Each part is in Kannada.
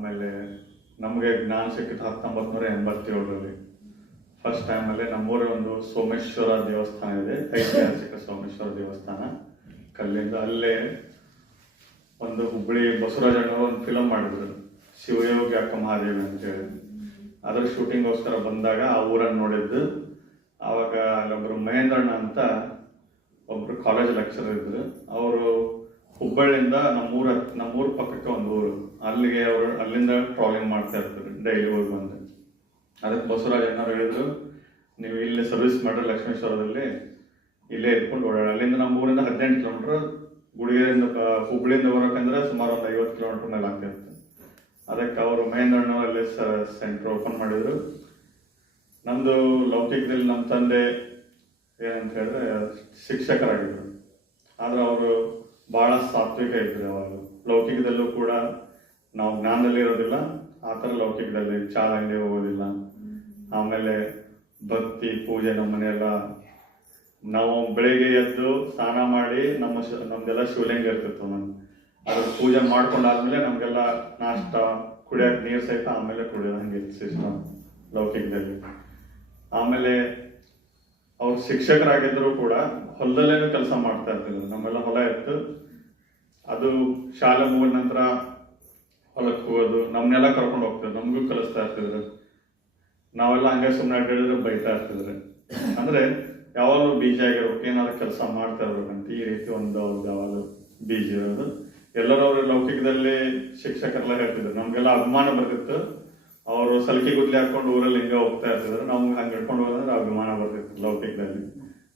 ಆಮೇಲೆ ನಮಗೆ ಜ್ಞಾನ ಸಿಕ್ಕಿದ್ದು ಹತ್ತೊಂಬತ್ತು ನೂರ ಎಂಬತ್ತೇಳರಲ್ಲಿ ಫಸ್ಟ್ ಟೈಮಲ್ಲಿ ನಮ್ಮೂರ ಒಂದು ಸೋಮೇಶ್ವರ ದೇವಸ್ಥಾನ ಇದೆ, ಐತಿಹಾಸಿಕ ಸೋಮೇಶ್ವರ ದೇವಸ್ಥಾನ. ಕಲ್ಲಿಂದ ಅಲ್ಲೇ ಒಂದು ಹುಬ್ಬಳ್ಳಿ ಬಸವರಾಜಣ್ಣ ಒಂದು ಫಿಲಮ್ ಮಾಡಿದ್ರು, ಶಿವಯೋಗಿ ಅಕ್ಕ ಮಹಾದೇವಿ ಅಂತೇಳಿ. ಅದ್ರ ಶೂಟಿಂಗ್ಗೋಸ್ಕರ ಬಂದಾಗ ಆ ಊರನ್ನು ನೋಡಿದ್ದು. ಆವಾಗ ಅಲ್ಲೊಬ್ಬರು ಮಹೇಂದ್ರಣ್ಣ ಅಂತ ಒಬ್ಬರು ಕಾಲೇಜ್ ಲೆಕ್ಚರ್ ಇದ್ದರು ಅವರು ಹುಬ್ಬಳ್ಳಿಯಿಂದ ನಮ್ಮೂರ ನಮ್ಮೂರ ಪಕ್ಕಕ್ಕೆ ಒಂದು ಊರು. ಅಲ್ಲಿಗೆ ಅವರು, ಅಲ್ಲಿಂದ ಟ್ರಾವೆಲಿಂಗ್ ಮಾಡ್ತಾ ಇರ್ತಾರೆ ಡೈಲಿ ಹೋಗಿ ಬಂದು. ಅದಕ್ಕೆ ಬಸವರಾಜ್ ಏನಾರು ಹೇಳಿದ್ರು, ನೀವು ಇಲ್ಲಿ ಸರ್ವಿಸ್ ಮಾಡ್ರಿ ಲಕ್ಷ್ಮೇಶ್ವರದಲ್ಲಿ, ಇಲ್ಲೇ ಇಟ್ಕೊಂಡು ಓಡಾಡ. ಅಲ್ಲಿಂದ ನಮ್ಮ ಊರಿಂದ ಹದಿನೆಂಟು ಕಿಲೋಮೀಟರ್ ಗುಡಿಗೆರೆಯಿಂದ ಹುಬ್ಬಳ್ಳಿಯಿಂದ ಬರೋಕಂದ್ರೆ ಸುಮಾರು ಒಂದು ಐವತ್ತು ಕಿಲೋಮೀಟರ್ ಮೇಲೆ ಆಗ್ತಿರುತ್ತೆ ಅದಕ್ಕೆ ಅವರು ಮಹೇಂದ್ರಣ್ಣವರಲ್ಲಿ ಸೆಂಟರ್ ಓಪನ್ ಮಾಡಿದ್ರು. ನಮ್ಮದು ಲೌಕಿಕದಲ್ಲಿ ನಮ್ಮ ತಂದೆ ಏನಂತ ಹೇಳಿದ್ರೆ ಶಿಕ್ಷಕರಾಗಿದ್ರು. ಆದ್ರೆ ಅವರು ಬಹಳ ಸಾತ್ವಿಕ ಇದ್ರು ಅವಾಗ. ಲೌಕಿಕದಲ್ಲೂ ಕೂಡ ನಾವು ಜ್ಞಾನದಲ್ಲಿ ಇರೋದಿಲ್ಲ, ಆ ಥರ ಲೌಕಿಕದಲ್ಲಿ ಚಾ ಅಂಗಡಿ ಹೋಗೋದಿಲ್ಲ. ಆಮೇಲೆ ಭಕ್ತಿ, ಪೂಜೆ ನಮ್ಮ ಮನೆಯೆಲ್ಲ. ನಾವು ಬೆಳಿಗ್ಗೆ ಎದ್ದು ಸ್ನಾನ ಮಾಡಿ ನಮ್ಮ ನಮ್ದೆಲ್ಲ ಶಿವಲಿಂಗ ಇರ್ತಿತ್ತು ನಾನು ಅದ್ರ ಪೂಜೆ ಮಾಡ್ಕೊಂಡಾದ್ಮೇಲೆ ನಮ್ಗೆಲ್ಲ ನಾಷ್ಟ ಕುಡಿಯಕ್ ನೀರು ಸಹಿತ ಆಮೇಲೆ ಕುಡಿಯೋದು ಹಂಗೆ ಸಿಸ್ಟಮ್ ಲೌಕಿಕದಲ್ಲಿ. ಆಮೇಲೆ ಅವ್ರು ಶಿಕ್ಷಕರಾಗಿದ್ದರೂ ಕೂಡ ಹೊಲದಲ್ಲೇನು ಕೆಲಸ ಮಾಡ್ತಾ ಇರ್ತಿದ್ರು. ನಮ್ಮೆಲ್ಲ ಹೊಲ ಇತ್ತು. ಅದು ಶಾಲೆ ಮುಗಿದ ನಂತರ ಹೊಲಕ್ಕೆ ಹೋಗೋದು ನಮ್ಮನ್ನೆಲ್ಲ ಕರ್ಕೊಂಡು ಹೋಗ್ತಿದ್ರು. ನಮಗೂ ಕಲಿಸ್ತಾ ಇರ್ತಿದ್ರು. ನಾವೆಲ್ಲ ಹಂಗೆ ಸುಮ್ಮನೆ ಅಡ್ಡಾಡಿದ್ರೆ ಬೈತಾ ಇರ್ತಿದ್ರು. ಅಂದ್ರೆ ಯಾವಾಗಲೂ ಬೀಜ ಆಗಿರ್ಬೇಕು. ಏನಾದ್ರು ಕೆಲಸ ಮಾಡ್ತಾ ಇರ್ಬೇಕಂತ ಈ ರೀತಿ ಒಂದು ಅವ್ರದ್ದು ಯಾವಾಗಲೂ ಬೀಜ ಇರೋದು. ಎಲ್ಲರೂ ಅವ್ರ ಲೌಕಿಕದಲ್ಲಿ ಶಿಕ್ಷಕರೆಲ್ಲ ಹೇಳ್ತಿದ್ರು. ನಮಗೆಲ್ಲ ಅಭಿಮಾನ ಬರ್ತಿತ್ತು. ಅವರು ಸಲ್ಕೆ ಗುದ್ಲಿ ಹಾಕೊಂಡು ಊರಲ್ಲಿ ಹಿಂಗೆ ಹೋಗ್ತಾ ಇರ್ತಿದ್ರು. ನಮ್ಗೆ ಹಂಗೆ ಹಿಡ್ಕೊಂಡು ಹೋದ್ರೆ ಅಭಿಮಾನ ಬರ್ತಿತ್ತು ಲೌಕಿಕದಲ್ಲಿ.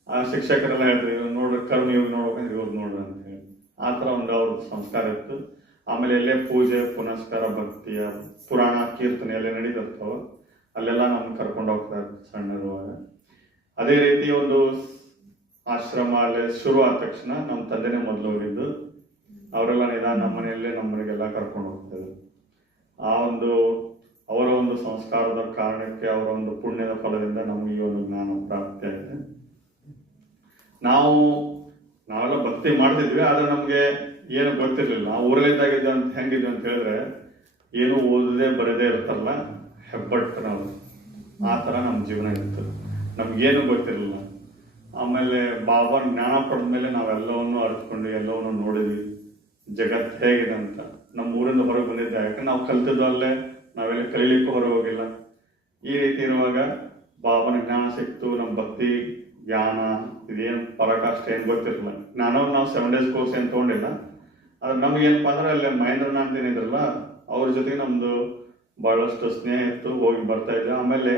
ಆ ಶಿಕ್ಷಕರೆಲ್ಲ ಹೇಳ್ತಿದ್ರು ನೋಡ್ರಿ ಕರ್ಮ ಇವ್ರು ನೋಡ್ಬೇಕಂದ್ರೆ ಇವ್ರು ನೋಡ್ರಿ ಅಂತ ಹೇಳಿ. ಆ ಥರ ಒಂದು ಅವ್ರ ಸಂಸ್ಕಾರ ಇತ್ತು. ಆಮೇಲೆ ಎಲ್ಲೇ ಪೂಜೆ, ಪುನಸ್ಕಾರ, ಭಕ್ತಿಯ ಪುರಾಣ ಕೀರ್ತನೆ ಎಲ್ಲ ನಡೀತಿರ್ತಾವ ಅಲ್ಲೆಲ್ಲ ನಮ್ಮ ಕರ್ಕೊಂಡು ಹೋಗ್ತಾ ಇರ್ತದೆ ಸಣ್ಣರುವಾಗ ಅದೇ ರೀತಿ ಒಂದು ಆಶ್ರಮ ಅಲ್ಲಿ ಶುರು ಆದ ತಕ್ಷಣ ನಮ್ಮ ತಂದೆನೇ ಮೊದಲು ಹೋಗಿದ್ದು ಅವರೆಲ್ಲ ನಿಧಾನ ನಮ್ಮ ಮನೆಯಲ್ಲೇ ನಮ್ಮ ಮನೆಗೆಲ್ಲ ಕರ್ಕೊಂಡು ಹೋಗ್ತಿದ್ರು. ಆ ಒಂದು ಅವರ ಒಂದು ಸಂಸ್ಕಾರದ ಕಾರಣಕ್ಕೆ ಅವರ ಒಂದು ಪುಣ್ಯದ ಫಲದಿಂದ ನಮಗೆ ಈ ಒಂದು ಜ್ಞಾನ ಪ್ರಾಪ್ತಿ ಆಗಿದೆ. ನಾವು ನಾವೆಲ್ಲ ಭಕ್ತಿ ಮಾಡ್ತಿದ್ವಿ, ಆದ್ರೆ ನಮ್ಗೆ ಏನು ಗೊತ್ತಿರಲಿಲ್ಲ. ನಾವು ಊರಲ್ಲಿದ್ದಾಗಿದ್ದೆ ಅಂತ ಹೆಂಗಿದ್ವಿ ಅಂತ ಹೇಳಿದ್ರೆ, ಏನು ಓದದೆ ಬರದೇ ಇರ್ತಾರಲ್ಲ, ಹೆಬ್ಬಟ್ಟು ನಾವು. ಆ ಥರ ನಮ್ಮ ಜೀವನ ಇತ್ತು. ನಮ್ಗೇನು ಗೊತ್ತಿರಲಿಲ್ಲ. ಆಮೇಲೆ ಬಾಬಾ ಜ್ಞಾನ ಪಡೆದ ಮೇಲೆ ನಾವೆಲ್ಲವನ್ನು ಅರಿತುಕೊಂಡು, ಎಲ್ಲವನ್ನು ನೋಡಿದ್ವಿ. ಜಗತ್ತು ಹೇಗಿದೆ ಅಂತ. ನಮ್ಮ ಊರಿಂದ ಹೊರಗೆ ಬಂದಿದ್ದ ಯಾಕಂದ್ರೆ ನಾವು ಕಲ್ತಿದ್ದು ಅಲ್ಲೇ ನಾವೆಲ್ಲ ಕಲೀಲಿಕ್ಕೂ ಹೊರ ಹೋಗಿಲ್ಲ ಈ ರೀತಿ ಇರುವಾಗ ಬಾಬನ ಜ್ಞಾನ ಸಿಕ್ತು ನಮ್ಮ ಭಕ್ತಿ ಜ್ಞಾನ, ಇದೇನು ಪರಾಕಾಷ್ಠೆ ಏನು ಗೊತ್ತಿರಲಿಲ್ಲ. ನಾನು ನಾವು ಸೆವೆನ್ ಡೇಸ್ ಕೋರ್ಸ್ ಏನು ತೊಗೊಂಡಿಲ್ಲ. ಆದ್ರೆ ನಮಗೇನಪ್ಪ ಅಂದ್ರೆ ಅಲ್ಲಿ ಮಹೇಂದ್ರನ ಅಂತ ಏನಿದ್ರಲ್ಲ ಅವ್ರ ಜೊತೆಗೆ ನಮ್ದು ಬಹಳಷ್ಟು ಸ್ನೇಹ ಇತ್ತು, ಹೋಗಿ ಬರ್ತಾ ಇದ್ದೆ. ಆಮೇಲೆ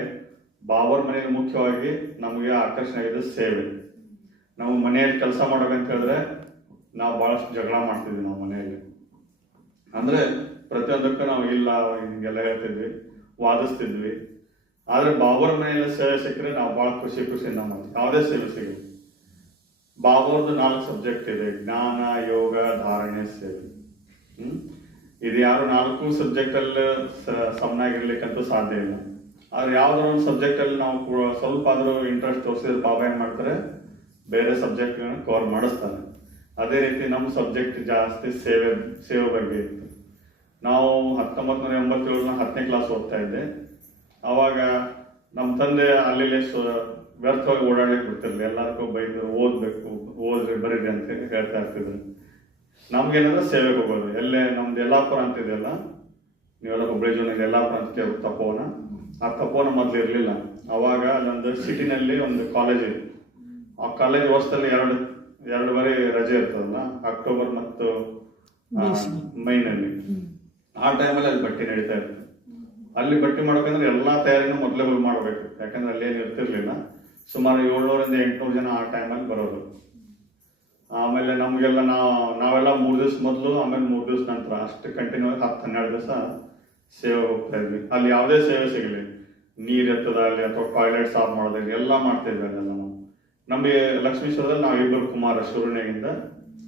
ಬಾಬರ್ ಮನೆಯಲ್ಲಿ ಮುಖ್ಯವಾಗಿ ನಮಗೆ ಆಕರ್ಷಣೆ ಆಗಿದೆ ಸೇವೆ. ನಾವು ಮನೆಯಲ್ಲಿ ಕೆಲಸ ಮಾಡ್ಬೇಕಂತ ಹೇಳಿದ್ರೆ ನಾವು ಬಹಳಷ್ಟು ಜಗಳ ಮಾಡ್ತಿದ್ವಿ ನಾವು ಮನೆಯಲ್ಲಿ. ಅಂದ್ರೆ ಪ್ರತಿಯೊಂದಕ್ಕೂ ನಾವು ಇಲ್ಲ ಹಿಂಗೆಲ್ಲ ಹೇಳ್ತಿದ್ವಿ, ವಾದಿಸ್ತಿದ್ವಿ. ಆದ್ರೆ ಬಾಬರ್ ಮನೆಯಲ್ಲಿ ಸೇವೆ ಸಿಕ್ಕರೆ ನಾವು ಬಹಳ ಖುಷಿ ಖುಷಿಯಿಂದ ಮಾಡ್ತೀವಿ ಯಾವುದೇ ಸೇವೆ ಸಿಗಲಿ ಬಾಬರ್ದು ನಾಲ್ಕು ಸಬ್ಜೆಕ್ಟ್ ಇದೆ, ಜ್ಞಾನ, ಯೋಗ, ಧಾರಣೆ, ಸೇವೆ. ಇದು ಯಾರು ನಾಲ್ಕು ಸಬ್ಜೆಕ್ಟ್ ಅಲ್ಲಿ ಸಮನಾಗಿರ್ಲಿಕ್ಕಂತೂ ಸಾಧ್ಯ ಇಲ್ಲ. ಆದ್ರೆ ಯಾವ್ದಾರ ಒಂದು ಸಬ್ಜೆಕ್ಟ್ ಅಲ್ಲಿ ನಾವು ಸ್ವಲ್ಪ ಆದ್ರೂ ಇಂಟ್ರೆಸ್ಟ್ ತೋರಿಸಿದ್ರೆ ಬಾಬಾ ಏನ್ ಮಾಡ್ತಾರೆ? ಬೇರೆ ಸಬ್ಜೆಕ್ಟ್ ಕವರ್ ಮಾಡಿಸ್ತಾರೆ. ಅದೇ ರೀತಿ ನಮ್ಮ ಸಬ್ಜೆಕ್ಟ್ ಜಾಸ್ತಿ ಸೇವೆ ಸೇವೆ ಬಗ್ಗೆ ಇತ್ತು. ನಾವು ಹತ್ತೊಂಬತ್ತು ನೂರ ಎಂಬತ್ತೇಳನ ಹತ್ತನೇ ಕ್ಲಾಸ್ ಓದ್ತಾ ಇದ್ದೆ. ಅವಾಗ ನಮ್ಮ ತಂದೆ ಅಲ್ಲಿ ವ್ಯರ್ಥವಾಗಿ ಓಡಾಡಲಿಕ್ಕೆ ಬಿಡ್ತಿರ್ಲಿ ಎಲ್ಲರಿಗೂ ಬೈದು ಓದಬೇಕು ಓದ್ರಿ ಬರೀರಿ ಅಂತ ಹೇಳ್ತಾ ಇರ್ತಿದ್ರು. ನಮ್ಗೇನಂದ್ರೆ ಸೇವೆಗೆ ಹೋಗೋದು. ಎಲ್ಲೇ ನಮ್ದು ಯಲ್ಲಾಪುರ ಅಂತ ಇದೆಯಲ್ಲ ನೀವೆಲ್ಲ ಹುಬ್ಬಳ್ಳಿ ಜೋನ ಯಲ್ಲಾಪುರ ಅಂತ ಕೇಳಿ ತಪೋನ ಆ ತಪೋನ ಮೊದಲು ಇರಲಿಲ್ಲ. ಅವಾಗ ಅಲ್ಲೊಂದು ಸಿಟಿನಲ್ಲಿ ಒಂದು ಕಾಲೇಜ್ ಇದೆ. ಆ ಕಾಲೇಜ್ ವರ್ಷದಲ್ಲಿ ಎರಡು ಎರಡು ಬಾರಿ ರಜೆ ಇರ್ತದಲ್ಲ ಅಕ್ಟೋಬರ್ ಮತ್ತು ಮೈನಲ್ಲಿ ಆ ಟೈಮಲ್ಲಿ ಅಲ್ಲಿ ಬಟ್ಟೆ ನಡೀತಾ ಇರ್ತದೆ ಅಲ್ಲಿ ಬಟ್ಟೆ ಮಾಡ್ಬೇಕಂದ್ರೆ ಎಲ್ಲ ತಯಾರಿನೂ ಮೊದಲೇ ಹೋಗಿ ಮಾಡಬೇಕು. ಯಾಕಂದ್ರೆ ಅಲ್ಲಿ ಏನು ಇರ್ತಿರ್ಲಿಲ್ಲ. ಸುಮಾರು ಏಳ್ನೂರಿಂದ ಎಂಟುನೂರು ಜನ ಆ ಟೈಮಲ್ಲಿ ಬರೋರು ಆಮೇಲೆ ನಮಗೆಲ್ಲ ನಾವು, ನಾವೆಲ್ಲ ಮೂರು ದಿವಸ ಮೊದಲು, ಆಮೇಲೆ ಮೂರು ದಿವಸ ನಂತರ ಅಷ್ಟು ಕಂಟಿನ್ಯೂ ಆಗಿ ಹತ್ತು, ಹನ್ನೆರಡು ದಿವಸ ಸೇವೆ ಹೋಗ್ತಾ ಇದ್ವಿ. ಅಲ್ಲಿ ಯಾವುದೇ ಸೇವೆ ಸಿಗಲಿ. ನೀರು ಎತ್ತದ ಅಲ್ಲಿ ಅಥವಾ ಟಾಯ್ಲೆಟ್ ಸಾಫ್ ಮಾಡೋದಾಗಲಿ ಎಲ್ಲ ಮಾಡ್ತಿದ್ವಿ ಅಲ್ಲ ಅಲ್ಲೆಲ್ಲ ನಾವು. ನಮಗೆ ಲಕ್ಷ್ಮೀಶ್ವರದಲ್ಲಿ ನಾವಿಬ್ಬರು ಕುಮಾರ ಶುರುಣಿಯಿಂದ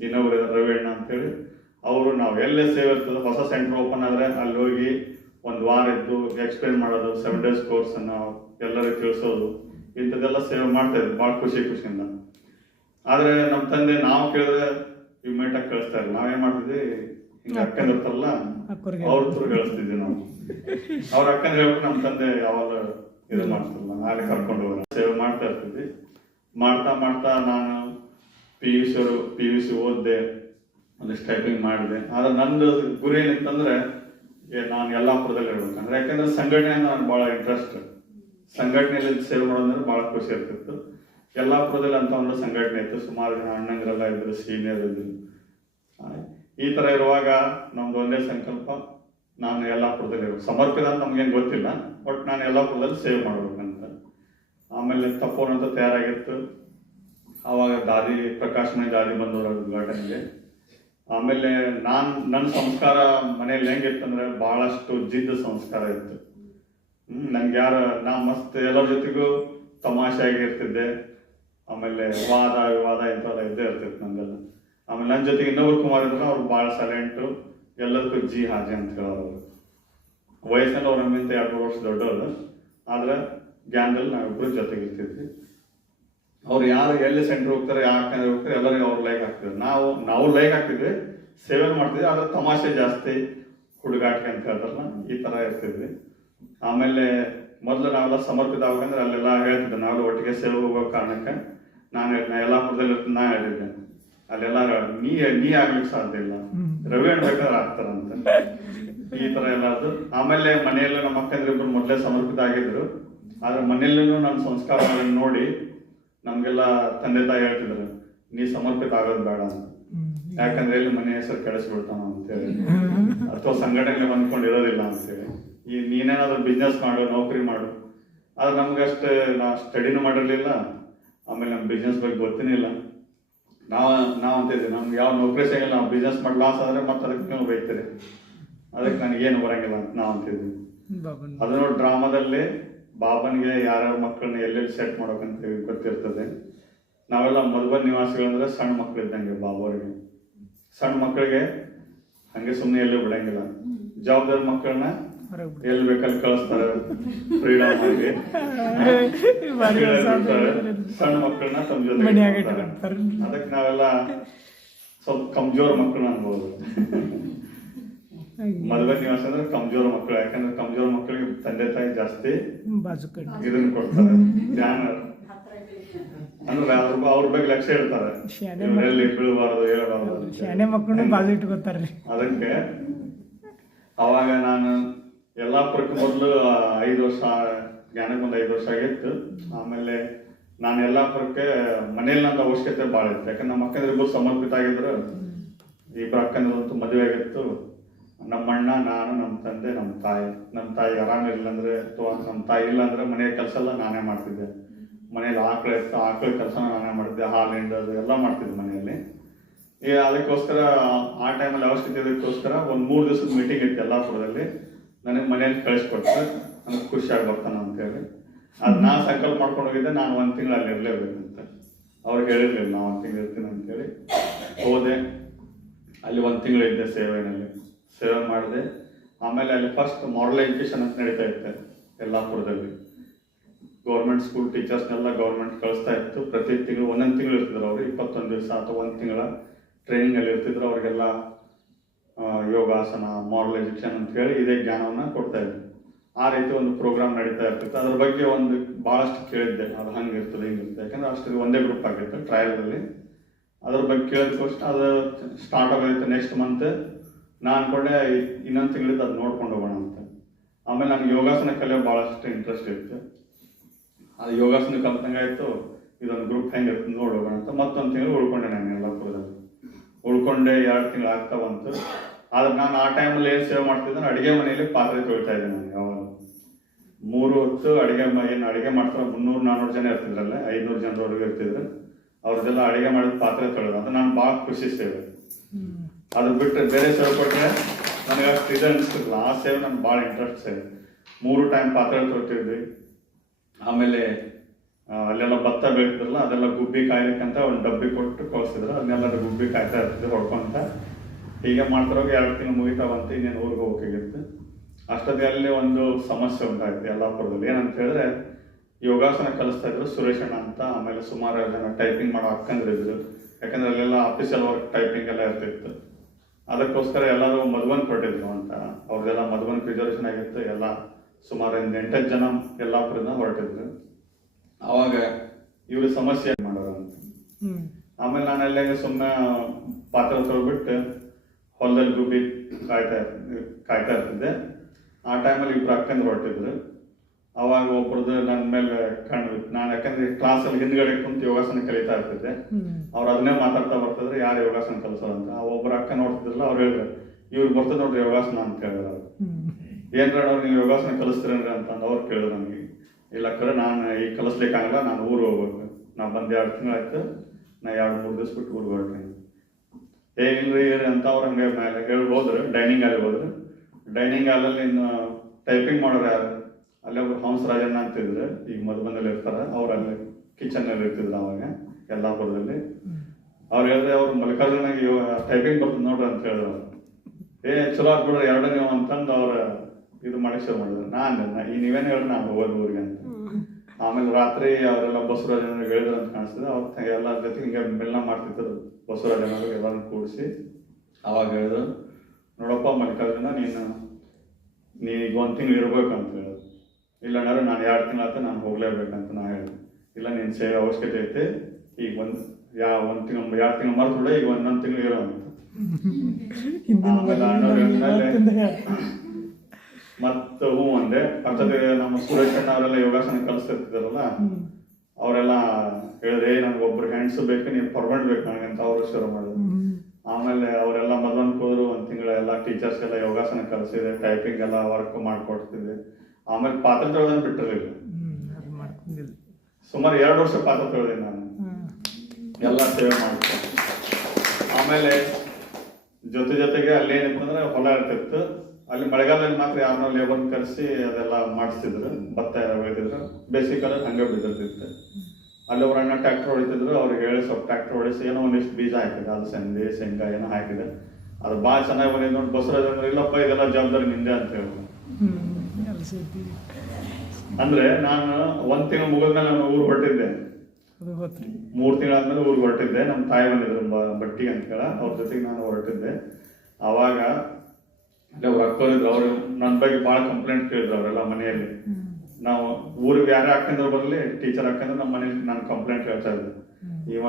ಇನ್ನೊಬ್ಬರು ಇದಾರೆ ರವಿ ಅಣ್ಣ ಅಂತೇಳಿ ಅವರು ನಾವು ಎಲ್ಲೇ ಸೇವೆ ಇರ್ತದೆ ಹೊಸ ಸೆಂಟರ್ ಓಪನ್ ಆದ್ರೆ ಅಲ್ಲಿ ಹೋಗಿ ಒಂದು ವಾರ ಇದ್ದು ಎಕ್ಸ್ಪ್ಲೇನ್ ಮಾಡೋದು ಸೆವೆನ್ ಡೇಸ್ ಕೋರ್ಸ್ ಅನ್ನ ಎಲ್ಲರಿಗೂ ತಿಳಿಸೋದು ಇಂಥದ್ದೆಲ್ಲ ಸೇವೆ ಮಾಡ್ತಾ ಇದ್ವಿ ಭಾಳ ಖುಷಿ ಖುಷಿಯಿಂದ. ಆದ್ರೆ ನಮ್ಮ ತಂದೆ ನಾವು ಕೇಳಿದ್ರೆ ಇಮ್ಮಿಡಿಯೇಟ್ ಕಳಿಸ್ತಾ ಇಲ್ಲ ನಾವೇನ್ ಮಾಡ್ತಿದ್ವಿ? ಹಿಂಗ ಅಕ್ಕಂದ್ ಇರ್ತಾರಲ್ಲ ಅವ್ರ ಹತ್ರ ಕಳಿಸ್ತಿದ್ವಿ ನಾವು. ಅವ್ರ ಅಕ್ಕಂದ್ರೆ ಹೇಳ್ಬಿಟ್ಟು ನಮ್ಮ ತಂದೆ ಯಾವಾಗ ಇದು ಮಾಡ್ತಿಲ್ಲ ನಾಳೆ ಕರ್ಕೊಂಡು ಹೋಗೋಣ. ಸೇವೆ ಮಾಡ್ತಾ ಇರ್ತಿದ್ವಿ. ಮಾಡ್ತಾ ಮಾಡ್ತಾ ನಾನು P U C P U C ಓದಿದೆ. ಒಂದಿಷ್ಟು ಟೈಪಿಂಗ್ ಮಾಡಿದೆ. ಆದ್ರೆ ನಂದು ಗುರಿ ಏನಿತ್ತಂದ್ರೆ ನಾನು ಯಲ್ಲಾಪುರದಲ್ಲಿ ಇರ್ಬೇಕಂದ್ರೆ. ಯಾಕಂದ್ರೆ ಸಂಘಟನೆ ನಾನು ಭಾಳ ಇಂಟ್ರೆಸ್ಟ್ ಸಂಘಟನೆಯಲ್ಲಿ ಸೇವೆ ಮಾಡೋದಂದ್ರೆ ಭಾಳ ಖುಷಿ ಇರ್ತಿತ್ತು. ಯಲ್ಲಾಪುರದಲ್ಲಿ ಅಂತ ಒಂದು ಸಂಘಟನೆ ಇತ್ತು. ಸುಮಾರು ಜನ ಅಣ್ಣಂಗರೆಲ್ಲ ಇದ್ರು ಸೀನಿಯರ್ ಇದ್ರು. ಈ ತರ ಇರುವಾಗ ನಮ್ದು ಒಂದೇ ಸಂಕಲ್ಪ, ನಾನು ಯಲ್ಲಾಪುರದಲ್ಲಿ ಇರ್ಬೇಕು. ಸಮರ್ಪಿತ ಅಂತ ನಮ್ಗೇನು ಗೊತ್ತಿಲ್ಲ, ಬಟ್ ನಾನು ಯಲ್ಲಾಪುರದಲ್ಲಿ ಸೇವ್ ಮಾಡ್ಬೇಕಂತ. ಆಮೇಲೆ ತಪ್ಪೋನ್ ಅಂತ ತಯಾರಾಗಿತ್ತು. ಆವಾಗ ದಾರಿ ಪ್ರಕಾಶ್ ದಾರಿ ಬಂದವರ ಉದ್ಘಾಟನೆಗೆ. ಆಮೇಲೆ ನಾನು ನನ್ನ ಸಂಸ್ಕಾರ ಮನೆಯಲ್ಲಿ ಹೆಂಗಿತ್ತಂದ್ರೆ ಬಹಳಷ್ಟು ಜಿದ್ದು ಸಂಸ್ಕಾರ ಇತ್ತು. ನಂಗೆ ಯಾರ, ನಾ ಮಸ್ತ್ ಎಲ್ಲರ ಜೊತೆಗೂ ತಮಾಷೆಯಾಗಿ ಇರ್ತಿದ್ದೆ. ಆಮೇಲೆ ವಾದ, ವಿವಾದ ಇಂಥವೆಲ್ಲ ಇದ್ದೇ ಇರ್ತಿತ್ತು ನಂದೆಲ್ಲ ಆಮೇಲೆ ನನ್ನ ಜೊತೆಗೆ ಇನ್ನೊಬ್ರು ಕುಮಾರ್ ಇದ್ರು, ಅವ್ರು ಭಾಳ ಸೈಲೆಂಟು ಎಲ್ಲದಕ್ಕೂ ಜಿ ಹಾಜಿ ಅಂತ ಹೇಳೋರು. ವಯಸ್ಸಲ್ಲಿ ಅವ್ರ ನಮ್ಮಿಂದ ಎರಡು ಮೂರು ವರ್ಷ ದೊಡ್ಡವರು. ಆದ್ರೆ ಗ್ಯಾಂಗಲ್ಲಿ ಜೊತೆಗೆ ಇರ್ತಿದ್ವಿ ಅವ್ರು ಯಾರು ಎಲ್ಲಿ ಸೆಂಟ್ರ್ ಹೋಗ್ತಾರೆ ಯಾಕೆಂದ್ರೆ ಹೋಗ್ತಾರೆ ಎಲ್ಲರಿಗೂ ಅವ್ರು ಲೈಕ್ ಹಾಕ್ತಿದ್ರು. ನಾವು ನಾವು ಲೈಕ್ ಹಾಕ್ತಿದ್ವಿ ಸೇವೆ ಮಾಡ್ತಿದ್ವಿ ಆದ್ರೆ ತಮಾಷೆ ಜಾಸ್ತಿ ಹುಡುಗಾಟಿಕೆ ಅಂತ ಹೇಳ್ತಾರಲ್ಲ ಈ ತರ ಇರ್ತಿದ್ವಿ. ಆಮೇಲೆ ಮೊದಲು ನಾವೆಲ್ಲ ಸಮರ್ಪಿತ ಆಗ್ಬೇಕಂದ್ರೆ ಅಲ್ಲೆಲ್ಲ ಹೇಳ್ತಿದ್ದೆ ನಾವೆಲ್ಲ ಒಟ್ಟಿಗೆ ಸೇವೆ ಹೋಗೋ ಕಾರಣಕ್ಕೆ ನಾನು ಎಲ್ಲಾ ಯಲ್ಲಾಪುರದಲ್ಲಿ ಇರ್ತೀನಿ ನಾ ಹೇಳಿದ್ದೆ. ಅಲ್ಲೆಲ್ಲ ನೀ ನೀ ಆಗ್ಲಿಕ್ಕೆ ಸಾಧ್ಯ ಇಲ್ಲ. ರವಿ ಅಣ್ಣ ಬೇಕಾದ್ರೆ ಆಗ್ತಾರಂತ ಈ ತರ ಎಲ್ಲ ಅದು ಆಮೇಲೆ ಮನೆಯಲ್ಲೂ ನಮ್ಮ ಅಕ್ಕಂದ್ರಿಬ್ರು ಮೊದಲೇ ಸಮರ್ಪಿತ ಆಗಿದ್ರು. ಆದ್ರೆ ಮನೆಯಲ್ಲೂ ನನ್ನ ಸಂಸ್ಕಾರಗಳನ್ನು ನೋಡಿ ನಮ್ಗೆಲ್ಲ ತಂದೆ ತಾಯಿ ಹೇಳ್ತಿದ್ರು ನೀ ಸಮರ್ಪಿತ ಆಗೋದು ಬೇಡ. ಅಂತ ಯಾಕಂದ್ರೆ ಇಲ್ಲಿ ಮನೆ ಹೆಸರು ಕೆಡಿಸ್ಬಿಡ್ತಾನ ಅಂತೇಳಿ. ಅಥವಾ ಸಂಘಟನೆ ಹೊಂದ್ಕೊಂಡಿರೋದಿಲ್ಲ ಅಂತ ಅಂತೇಳಿ. ಈ ನೀನೇನಾದ್ರೂ ಬಿಸ್ನೆಸ್ ಮಾಡು ನೌಕರಿ ಮಾಡು. ಆದ್ರೆ ನಮ್ಗಷ್ಟು ನಾ ಸ್ಟಡಿನೂ ಮಾಡಿರ್ಲಿಲ್ಲ. ಆಮೇಲೆ ನಮ್ಮ ಬಿಸ್ನೆಸ್ ಬಗ್ಗೆ ಗೊತ್ತಿರಲಿಲ್ಲ ಇಲ್ಲ. ನಾವು ನಾವು ಅಂತಿದ್ವಿ ನಮ್ಗೆ ಯಾವ ನೌಕರಿ ಸಿಗಲ್ಲ ನಾವು ಬಿಸ್ನೆಸ್ ಮಾಡಿ ಲಾಸ್ ಆದ್ರೆ ಮತ್ತೆ ಅದಕ್ಕೆ ನೀವು ಬೈತೀರಿ. ಅದಕ್ಕೆ ನನಗೇನು ಬರಂಗಿಲ್ಲ ಅಂತ ನಾವು ಅಂತಿದ್ವಿ ಅದನ್ನು ಅದು ಡ್ರಾಮಾದಲ್ಲಿ ಬಾಬನ್ಗೆ ಯಾರ್ಯಾರ ಮಕ್ಕಳನ್ನ ಎಲ್ಲೆಲ್ಲಿ ಸೆಟ್ ಮಾಡ್ಬೇಕಂತ ಹೇಳಿ ಗೊತ್ತಿರ್ತದೆ ನಾವೆಲ್ಲ ಮಧುಬನ್ ನಿವಾಸಿಗಳಂದ್ರೆ ಸಣ್ಣ ಮಕ್ಳು ಇದ್ದಂಗೆ ಬಾಬವ್ರಿಗೆ ಸಣ್ಣ ಮಕ್ಕಳಿಗೆ ಹಂಗೆ ಸುಮ್ಮನೆ ಎಲ್ಲೂ ಬಿಡಂಗಿಲ್ಲ ಜವಾಬ್ದಾರಿ ಮಕ್ಕಳನ್ನ. ಎಲ್ಲಿ ಬೇಕಲ್ಲಿ ಕಳಿಸ್ತಾರೆ ಫ್ರೀಡಮ್ ಆಗಿ. ಸಣ್ಣ ಮಕ್ಕಳನ್ನ ತಮ್ಮ ಜೊತೆ. ಅದಕ್ಕೆ ನಾವೆಲ್ಲ ಸ್ವಲ್ಪ ಕಮ್ಜೋರ್ ಮಕ್ಕಳನ್ನ ಅನ್ಬೋದು ಮದುವೆ ನಿವಾಸ ಅಂದ್ರೆ ಕಮ್ಜೋರ್ ಮಕ್ಕಳು ಯಾಕಂದ್ರೆ ಕಮ್ಜೋರ್ ಮಕ್ಕಳಿಗೆ ತಂದೆ ತಾಯಿ ಜಾಸ್ತಿ ಇದನ್ನ ಕೊಡ್ತಾರೆ. ಧ್ಯಾನ ಅಂದ್ರೆ ಅವ್ರ ಅವ್ರ ಬಗ್ಗೆ ಲಕ್ಷ್ಯ ಇಡ್ತಾರೆ. ಮನೆಯಲ್ಲಿ ಬೀಳಬಾರದು ಹೇಳಬಾರದು. ಶಾನೆ ಮಕ್ಕಳು ಬಾಜು ಇಟ್ಕೋತಾರ್ರಿ ಅದಕ್ಕೆ ಅವಾಗ ನಾನು ಎಲ್ಲಾ ಯಲ್ಲಾಪುರಕ್ಕೆ ಮೊದಲು ಐದು ವರ್ಷ ಜ್ಞಾನಕ್ಕೆ ಒಂದು ಐದು ವರ್ಷ ಆಗಿತ್ತು. ಆಮೇಲೆ ನಾನು ಯಲ್ಲಾಪುರಕ್ಕೆ ಮನೇಲಿ ನನ್ನ ಅವಶ್ಯಕತೆ ಭಾಳ ಇತ್ತು. ಯಾಕಂದ್ರೆ ನಮ್ಮ ಅಕ್ಕಂದ್ರೆ ಇಬ್ಬರು ಸಮರ್ಪಿತ ಆಗಿದ್ರು. ಇಬ್ಬರು ಅಕ್ಕಂದ್ರಂತೂ ಮದುವೆ ಆಗಿತ್ತು. ನಮ್ಮ ಅಣ್ಣ ನಾನು, ನಮ್ಮ ತಂದೆ, ನಮ್ಮ ತಾಯಿ. ನಮ್ಮ ತಾಯಿ ಆರಾಮಿಲ್ಲ ಅಂದ್ರೆ ಅಥವಾ ನಮ್ಮ ತಾಯಿ ಇಲ್ಲ ಅಂದ್ರೆ ಮನೆಯ ಕೆಲಸ ಎಲ್ಲ ನಾನೇ ಮಾಡ್ತಿದ್ದೆ. ಮನೇಲಿ ಆಕಳ ಇತ್ತು ಆಕಳ ಕೆಲಸ ನಾನೇ ಮಾಡ್ತಿದ್ದೆ. ಹಾಲು ಹಿಂಡೋದು ಎಲ್ಲ ಮಾಡ್ತಿದ್ದೆ ಮನೆಯಲ್ಲಿ. ಈಗ ಅದಕ್ಕೋಸ್ಕರ ಆ ಟೈಮಲ್ಲಿ ಅವಶ್ಯಕತೆ ಇದಕ್ಕೋಸ್ಕರ ಒಂದು ಮೂರು ದಿವಸದ ಮೀಟಿಂಗ್ ಇತ್ತು ಯಲ್ಲಾಪುರದಲ್ಲಿ. ನನಗೆ ಮನೆಯಲ್ಲಿ ಕಳಿಸ್ಕೊಟ್ರೆ. ನನಗೆ ಖುಷಿಯಾಗಿ ಬರ್ತಾನೆ ಅಂತ ಹೇಳಿ ಅದು ನಾನು ಸಂಕಲ್ಪ ಮಾಡ್ಕೊಂಡು ಹೋಗಿದ್ದೆ. ನಾನು ಒಂದು ತಿಂಗಳು ಅಲ್ಲಿ ಇರಲೇಬೇಕಂತ ಅವ್ರಿಗೆ ಹೇಳಿರ್ಲಿಲ್ಲ ನಾನು ಒಂದು ತಿಂಗಳು ಇರ್ತೀನಿ ಅಂತೇಳಿ. ಹೋದೆ. ಅಲ್ಲಿ ಒಂದು ತಿಂಗಳು ಇದ್ದೆ ಸೇವೆನಲ್ಲಿ. ಸೇವೆ ಮಾಡಿದೆ. ಆಮೇಲೆ ಅಲ್ಲಿ ಫಸ್ಟ್ ಮಾಡಲ್ ಎಜುಕೇಶನ್ ಅಂತ ನಡೀತಾ ಇತ್ತು ಯಲ್ಲಾಪುರದಲ್ಲಿ. ಗೌರ್ಮೆಂಟ್ ಸ್ಕೂಲ್ ಟೀಚರ್ಸ್ನೆಲ್ಲ ಗೌರ್ಮೆಂಟ್ ಕಳಿಸ್ತಾ ಇತ್ತು. ಪ್ರತಿ ತಿಂಗಳು ಒಂದೊಂದು ತಿಂಗಳು ಇರ್ತಿದ್ರು ಅವರು. ಇಪ್ಪತ್ತೊಂದು ದಿವಸ ಅಥವಾ ಒಂದು ತಿಂಗಳ ಟ್ರೈನಿಂಗ್ ಅಲ್ಲಿ ಇರ್ತಿದ್ರು. ಅವರಿಗೆಲ್ಲ ಯೋಗಾಸನ ಮಾಡಲ್ ಅಂತ ಹೇಳಿ ಇದೇ ಜ್ಞಾನವನ್ನು ಕೊಡ್ತಾ ಇದ್ರು. ಆ ರೀತಿ ಒಂದು ಪ್ರೋಗ್ರಾಮ್ ನಡೀತಾ ಇರ್ತಿತ್ತು. ಅದ್ರ ಬಗ್ಗೆ ಒಂದು ಭಾಳಷ್ಟು ಕೇಳಿದ್ದೆ. ಅದು ಹಂಗಿರ್ತದೆ ಹಿಂಗಿರ್ತದೆ ಯಾಕಂದ್ರೆ ಅಷ್ಟು ಒಂದೇ ಗ್ರೂಪ್ ಆಗಿತ್ತು ಟ್ರಯಲ್ದಲ್ಲಿ ಅದ್ರ ಬಗ್ಗೆ ಕೇಳಿದಕೋಷ್ಟು ಅದು ಸ್ಟಾರ್ಟ್ ಆಗೋಯ್ತು ನೆಕ್ಸ್ಟ್ ಮಂತ್ ನಾ ಅನ್ಕೊಂಡೆ ಇನ್ನೊಂದು ತಿಂಗಳಿದ್ದು ಅದು ನೋಡ್ಕೊಂಡು ಹೋಗೋಣ ಅಂತ. ಆಮೇಲೆ ನನಗೆ ಯೋಗಾಸನ ಕಲಿಯೋ ಭಾಳಷ್ಟು ಇಂಟ್ರೆಸ್ಟ್ ಇತ್ತು. ಅದು ಯೋಗಾಸನ ಕಲ್ತಂಗಾಯ್ತು ಇದೊಂದು ಗ್ರೂಪ್ ಹೆಂಗಿರುತ್ತೆ ನೋಡಿ ಹೋಗೋಣ ಅಂತ. ಮತ್ತೊಂದು ತಿಂಗಳು ಉಳ್ಕೊಂಡೆ ನಾನು ಎಲ್ಲ ಯಲ್ಲಾಪುರದಲ್ಲಿ. ಉಳ್ಕೊಂಡೆ ಎರಡು ತಿಂಗಳು ಆಗ್ತಾ ಬಂತು. ಆದ್ರೆ ನಾನು ಆ ಟೈಮಲ್ಲಿ ಏನು ಸೇವ್ ಮಾಡ್ತಿದ್ದೆ ಅಡುಗೆ ಮನೆಯಲ್ಲಿ ಪಾತ್ರೆ ತೊಳಿತಾ ಇದ್ದೆ ನಾನು ಯಾವಾಗ ಮೂರು ಹೊತ್ತು ಅಡುಗೆ ಏನು ಅಡುಗೆ ಮಾಡ್ತಾರೆ ಮುನ್ನೂರು ನಾನ್ನೂರು ಜನ ಇರ್ತಿದ್ರಲ್ಲ ಐನೂರು ಜನರವರೆಗೂ ಇರ್ತಿದ್ರು. ಅವ್ರದ್ದೆಲ್ಲ ಅಡುಗೆ ಮಾಡಿದ ಪಾತ್ರೆ ತೊಳೆದು, ಅದು ನಾನು ಭಾಳ ಖುಷಿ ಸೇವೆ. ಅದು ಬಿಟ್ಟರೆ ಬೇರೆ ಸೇವೆ ಕೊಟ್ಟರೆ ನನಗೆ ಅಷ್ಟು ಇದು ಅನಿಸ್ತಿರಲಿಲ್ಲ. ಆ ಸೇವೆ ಭಾಳ ಇಂಟ್ರೆಸ್ಟ್ ಸೇವೆ ಮೂರು ಟೈಮ್ ಪಾತ್ರೆ ತೊಳ್ತಿದ್ವಿ. ಆಮೇಲೆ ಅಲ್ಲೆಲ್ಲ ಭತ್ತ ಬೆಳೀತಿರಲ್ಲ ಅದೆಲ್ಲ ಗುಬ್ಬಿ ಕಾಯ್ಲಿಕ್ಕಂತ ಒಂದು ಡಬ್ಬಿ ಕೊಟ್ಟು ಕಳಿಸಿದ್ರು. ಅದನ್ನೆಲ್ಲ ಗುಬ್ಬಿ ಕಾಯ್ತಾ ಇರ್ತಿದ್ರು ಹೊಡ್ಕೊಂತ. ಹೀಗೆ ಮಾಡ್ತಿರೋಗಿ ಎರಡು ತಿಂಗಳು ಮುಗಿತಾವಂತ ಇನ್ನೇನು ಊರಿಗೆ ಹೋಗ್ಬೇಕಿತ್ತು. ಅಷ್ಟೊತ್ತಿಗೆ ಅಲ್ಲಿ ಒಂದು ಸಮಸ್ಯೆ ಉಂಟಾಯ್ತು ಯಲ್ಲಾಪುರದಲ್ಲಿ. ಏನಂತ ಹೇಳಿದ್ರೆ, ಯೋಗಾಸನ ಕಲಿಸ್ತಾ ಇದ್ರು ಸುರೇಶ್ ಅಣ್ಣ ಅಂತ. ಆಮೇಲೆ ಸುಮಾರು ಜನ ಟೈಪಿಂಗ್ ಮಾಡೋ ಅಕ್ಕಂದ್ರಿದ್ರು ಯಾಕಂದ್ರೆ ಅಲ್ಲೆಲ್ಲ ಆಫೀಸಲ್ ವರ್ಕ್ ಟೈಪಿಂಗ್ ಎಲ್ಲ ಇರ್ತಿತ್ತು. ಅದಕ್ಕೋಸ್ಕರ ಎಲ್ಲರೂ ಮಧುವನ್ ಕೊಟ್ಟಿದ್ರು ಅಂತ. ಅವ್ರದ್ದೆಲ್ಲ ಮಧುವನ್ ರಿಸರ್ವೇಷನ್ ಆಗಿತ್ತು. ಎಲ್ಲ ಸುಮಾರು ಒಂದು ಎಂಟತ್ತು ಜನ ಯಲ್ಲಾಪುರದಿಂದ ಹೊರಟಿದ್ರು. ಅವಾಗ ಇವರು ಸಮಸ್ಯೆ ಮಾಡೋರು ಅಂತ. ಆಮೇಲೆ ನಾನು ಅಲ್ಲೇ ಸುಮ್ಮನೆ ಪಾತ್ರ ತೊಳ್ಬಿಟ್ಟು ಹೊಲದಲ್ಲಿ ಗುಬ್ಬಿ ಕಾಯ್ತಾ ಕಾಯ್ತಾ ಇರ್ತಿದ್ದೆ. ಆ ಟೈಮಲ್ಲಿ ಇಬ್ರು ಅಕ್ಕಂದ್ರು ಹೊರಟಿದ್ರು. ಅವಾಗ ಒಬ್ರದ್ದು ನನ್ನ ಮೇಲೆ ಕಣ್ ನಾನು ಯಾಕಂದ್ರೆ ಕ್ಲಾಸಲ್ಲಿ ಹಿಂದ್ಗಡೆ ಕುಂತು ಯೋಗಾಸನ ಕಲಿತಾ ಇರ್ತಿದ್ದೆ. ಅವ್ರು ಅದನ್ನೇ ಮಾತಾಡ್ತಾ ಬರ್ತಿದ್ರೆ ಯಾರು ಯೋಗಾಸನ ಕಲಿಸೋದು ಅಂತ. ಆ ಒಬ್ರು ಅಕ್ಕ ನೋಡ್ತಿದ್ರಲ್ಲ ಅವ್ರು ಹೇಳಿದ್ರು ಇವ್ರು ಬರ್ತದೆ ನೋಡ್ರಿ ಯೋಗಾಸನ ಅಂತ ಹೇಳಿದ್ರು ಅವ್ರು. ಏನ್ರ ಅವ್ರು ನೀವು ಯೋಗಾಸನ ಕಲಿಸ್ತೀರೇನ್ರಿ ಅಂತ ಅವ್ರು ಕೇಳಿದ್ರು ನನಗೆ ಇಲ್ಲ ಕರೆ ನಾನು ಈಗ ಕಲಿಸ್ಲಿಕ್ಕಾಗಲ್ಲ ನಾನು ಊರು ಹೋಗ್ಬೇಕು. ನಾ ಬಂದು ಎರಡು ತಿಂಗಳಾಯ್ತು. ನಾ ಎರಡು ಮೂರು ದಿವಸ ಬಿಟ್ಟು ಊರಿಗೆ ಇಲ್ರಿ ಇರ್ರಿ ಅಂತ ಅವ್ರು ಹಂಗೆ ಮೇಲೆ ಹೇಳಿ ಹೋದ್ರು ಡೈನಿಂಗ್ ಅಲ್ಲಿ ಹೋದ್ರು. ಡೈನಿಂಗ್ ಹಾಲಲ್ಲಿ ಇನ್ನು ಟೈಪಿಂಗ್ ಮಾಡೋರು ಯಾರು? ಅಲ್ಲೇ ಒಬ್ರು ಹಂಸರಾಜಣ್ಣ ಅಂತಿದ್ರು ಈಗ ಮಧುಬನಲ್ಲಿ ಇರ್ತಾರ. ಅವ್ರು ಅಲ್ಲಿ ಕಿಚನ್ ಅಲ್ಲಿ ಇರ್ತಿದ್ರು ಅವಾಗ ಯಲ್ಲಾಪುರದಲ್ಲಿ. ಅವ್ರು ಹೇಳಿದ್ರೆ ಅವ್ರು ಮಲ್ಲಿಕಾರ್ಜುನಾಗಿ ಟೈಪಿಂಗ್ ಬರ್ತದೆ ನೋಡ್ರಿ ಅಂತ ಹೇಳಿದ್ರು. ಏ ಚಲೋ ಆಗ್ಬಿಡ್ರಿ ಎರಡನೇ ಎರಡು ನೀವು ಅಂತಂದು ಅವ್ರ ಇದು ಮಾಡಿ ಶುರು ಮಾಡಿದ್ರು. ನಾನು ಈ ನೀವೇನು ಹೇಳ್ರಿ ನಾನು ಹೋಗೋದು ಊರಿಗೆ ಅಂತ. ಆಮೇಲೆ ರಾತ್ರಿ ಅವರೆಲ್ಲ ಬಸವರಾಜನ ಹೇಳಿದ್ರು ಅಂತ ಕಾಣಿಸ್ತದೆ. ಅವ್ರ ಎಲ್ಲ ಜೊತೆ ಹಿಂಗೆ ಮೆಲ್ಲ ಮಾಡ್ತಿದ್ರು. ಬಸವರಾಜನವರು ಎಲ್ಲರನ್ನು ಕೂಡಿಸಿ. ಅವಾಗ ಹೇಳಿದ್ರು ನೋಡಪ್ಪ ಮಲ್ಲಿಕಾರ್ಜುನ ನೀನು ನೀ ಒಂದು ತಿಂಗಳು ಇರ್ಬೇಕು ಅಂತ ಹೇಳಿದ್ರು. ಇಲ್ಲ ಅಣ್ಣಾರು ನಾನು ಎರಡು ತಿಂಗಳಾತ ನಾನು ಹೋಗ್ಲೇಬೇಕಂತ ನಾ ಹೇಳಿದೆ. ಇಲ್ಲ ನೀನು ಸೇವೆ ಅವಶ್ಯಕತೆ ಐತೆ. ಈಗ ಒಂದು ಯಾ ಒಂದು ತಿಂಗಳು ಎರಡು ತಿಂಗಳು ಮರ್ತು ಈಗ ಒಂದೊಂದು ತಿಂಗಳು ಇರೋ ಅಂತ. ಮತ್ತು ಹ್ಞೂ ಅಂದೆ. ಅರ್ಥದ ನಮ್ಮ ಸುರೇಶ್ ಅಣ್ಣ ಅವರೆಲ್ಲ ಯೋಗಾಸನ ಕಲಿಸ್ತಿರ್ತಿದಾರಲ್ಲ ಹ್ಮ್. ಅವರೆಲ್ಲ ಹೇಳಿದ್ರೆ ನನಗೆ ಒಬ್ರು ಹ್ಯಾಂಡ್ಸ್ ಬೇಕು ನೀವು ಪರ್ಮನೆಂಟ್ ಬೇಕು ನನಗೆ ಅಂತ ಅವರು ಶುರು ಮಾಡಿದ್ರು. ಆಮೇಲೆ ಅವರೆಲ್ಲ ಮದ್ವನ್ಕೋದ್ರು ಹೋದ್ರು ಒಂದು ತಿಂಗಳ ಎಲ್ಲ ಟೀಚರ್ಸ್ ಎಲ್ಲ ಯೋಗಾಸನ ಕಲಿಸಿದೆ ಟೈಪಿಂಗ್ ಎಲ್ಲ ವರ್ಕ್ ಮಾಡ್ಕೊಡ್ತಿದ್ದೆ ಆಮೇಲೆ ಪಾತ್ರ ತೊಳೆದನ್ನು ಬಿಟ್ಟಿರಲಿಲ್ಲ ಸುಮಾರು ಎರಡು ವರ್ಷ ಪಾತ್ರ ತೊಳೆದೆ ನಾನು. ಎಲ್ಲ ಸೇವೆ ಮಾಡಿದ್ದೆ. ಆಮೇಲೆ ಜೊತೆ ಜೊತೆಗೆ ಅಲ್ಲಿ ಏನಪ್ಪ ಅಂದ್ರೆ ಹೊಲ ಇರ್ತಿತ್ತು. ಅಲ್ಲಿ ಮಳೆಗಾಲದಲ್ಲಿ ಮಾತ್ರ ಯಾರನ್ನೋ ಲೇಬರ್ ಕರೆಸಿ ಅದೆಲ್ಲ ಮಾಡಿಸ್ತಿದ್ರು. ಭತ್ತ ಬೆಳಿತಿದ್ರು ಬೆಳೆದಿದ್ರು. ಬೇಸಿಕಲ್ಲಿ ಹಂಗೆ ಬಿದ್ದಿರ್ತಿತ್ತು. ಅಲ್ಲಿ ಅವ್ರ ಅಣ್ಣ ಟ್ರ್ಯಾಕ್ಟರ್ ಹೊಡಿತಿದ್ರು. ಅವ್ರಿಗೆ ಹೇಳಿ ಸ್ವಲ್ಪ ಟ್ರ್ಯಾಕ್ಟರ್ ಹೊಡಿಸಿ ಏನೋ ಒಂದಿಷ್ಟು ಬೀಜ ಹಾಕಿದೆ ಅಲಸಂದೆ ಶೇಂಗಾ ಏನೋ ಹಾಕಿದೆ ಅದು ಭಾಳ ಚೆನ್ನಾಗಿ ಬಂದಿದ್ದು ನೋಡಿ. ಬಸರಾಜ್ ಅಂದ್ರೆ ಇಲ್ಲಪ್ಪ ಇದೆಲ್ಲ ಜವಾಬ್ದಾರಿ ನಿಂದೆ ಅಂತ ಹೇಳಿ ಅಂದ್ರೆ ನಾನು ಒಂದ್ ತಿಂಗಳು ಮುಗಿದ್ಮೇಲೆ ನಾನು ಊರು ಹೊರಟಿದ್ದೆ. ಅದು ತಿಂಗಳಾದ ಮೂರು ತಿಂಗಳಾದ್ಮೇಲೆ ಊರಿಗೆ ಹೊರಟಿದ್ದೆ. ನಮ್ಮ ತಾಯಿ ಬಂದಿದ್ರು ಬಟ್ಟಿಗೆ ಅಂತ ಹೇಳ ಅವ್ರ ಜೊತೆಗೆ ನಾನು ಹೊರಟಿದ್ದೆ. ಅವಾಗ ಅಲ್ಲಿ ಅವ್ರು ಅಕ್ಕೋರಿದ್ರು ಅವರು ನನ್ನ ಬಗ್ಗೆ ಭಾಳ ಕಂಪ್ಲೇಂಟ್ ಕೇಳಿದ್ರು ಅವರೆಲ್ಲ ಮನೆಯಲ್ಲಿ. ನಾವು ಊರಿಗೆ ಯಾರೇ ಹಾಕಂದ್ರೆ ಬರಲಿ ಟೀಚರ್ ಹಾಕಂದ್ರೆ ನಮ್ಮ ಮನೇಲಿ ನಾನು ಕಂಪ್ಲೇಂಟ್ ಹೇಳ್ತಾ ಇದ್ದೆ. ಇವ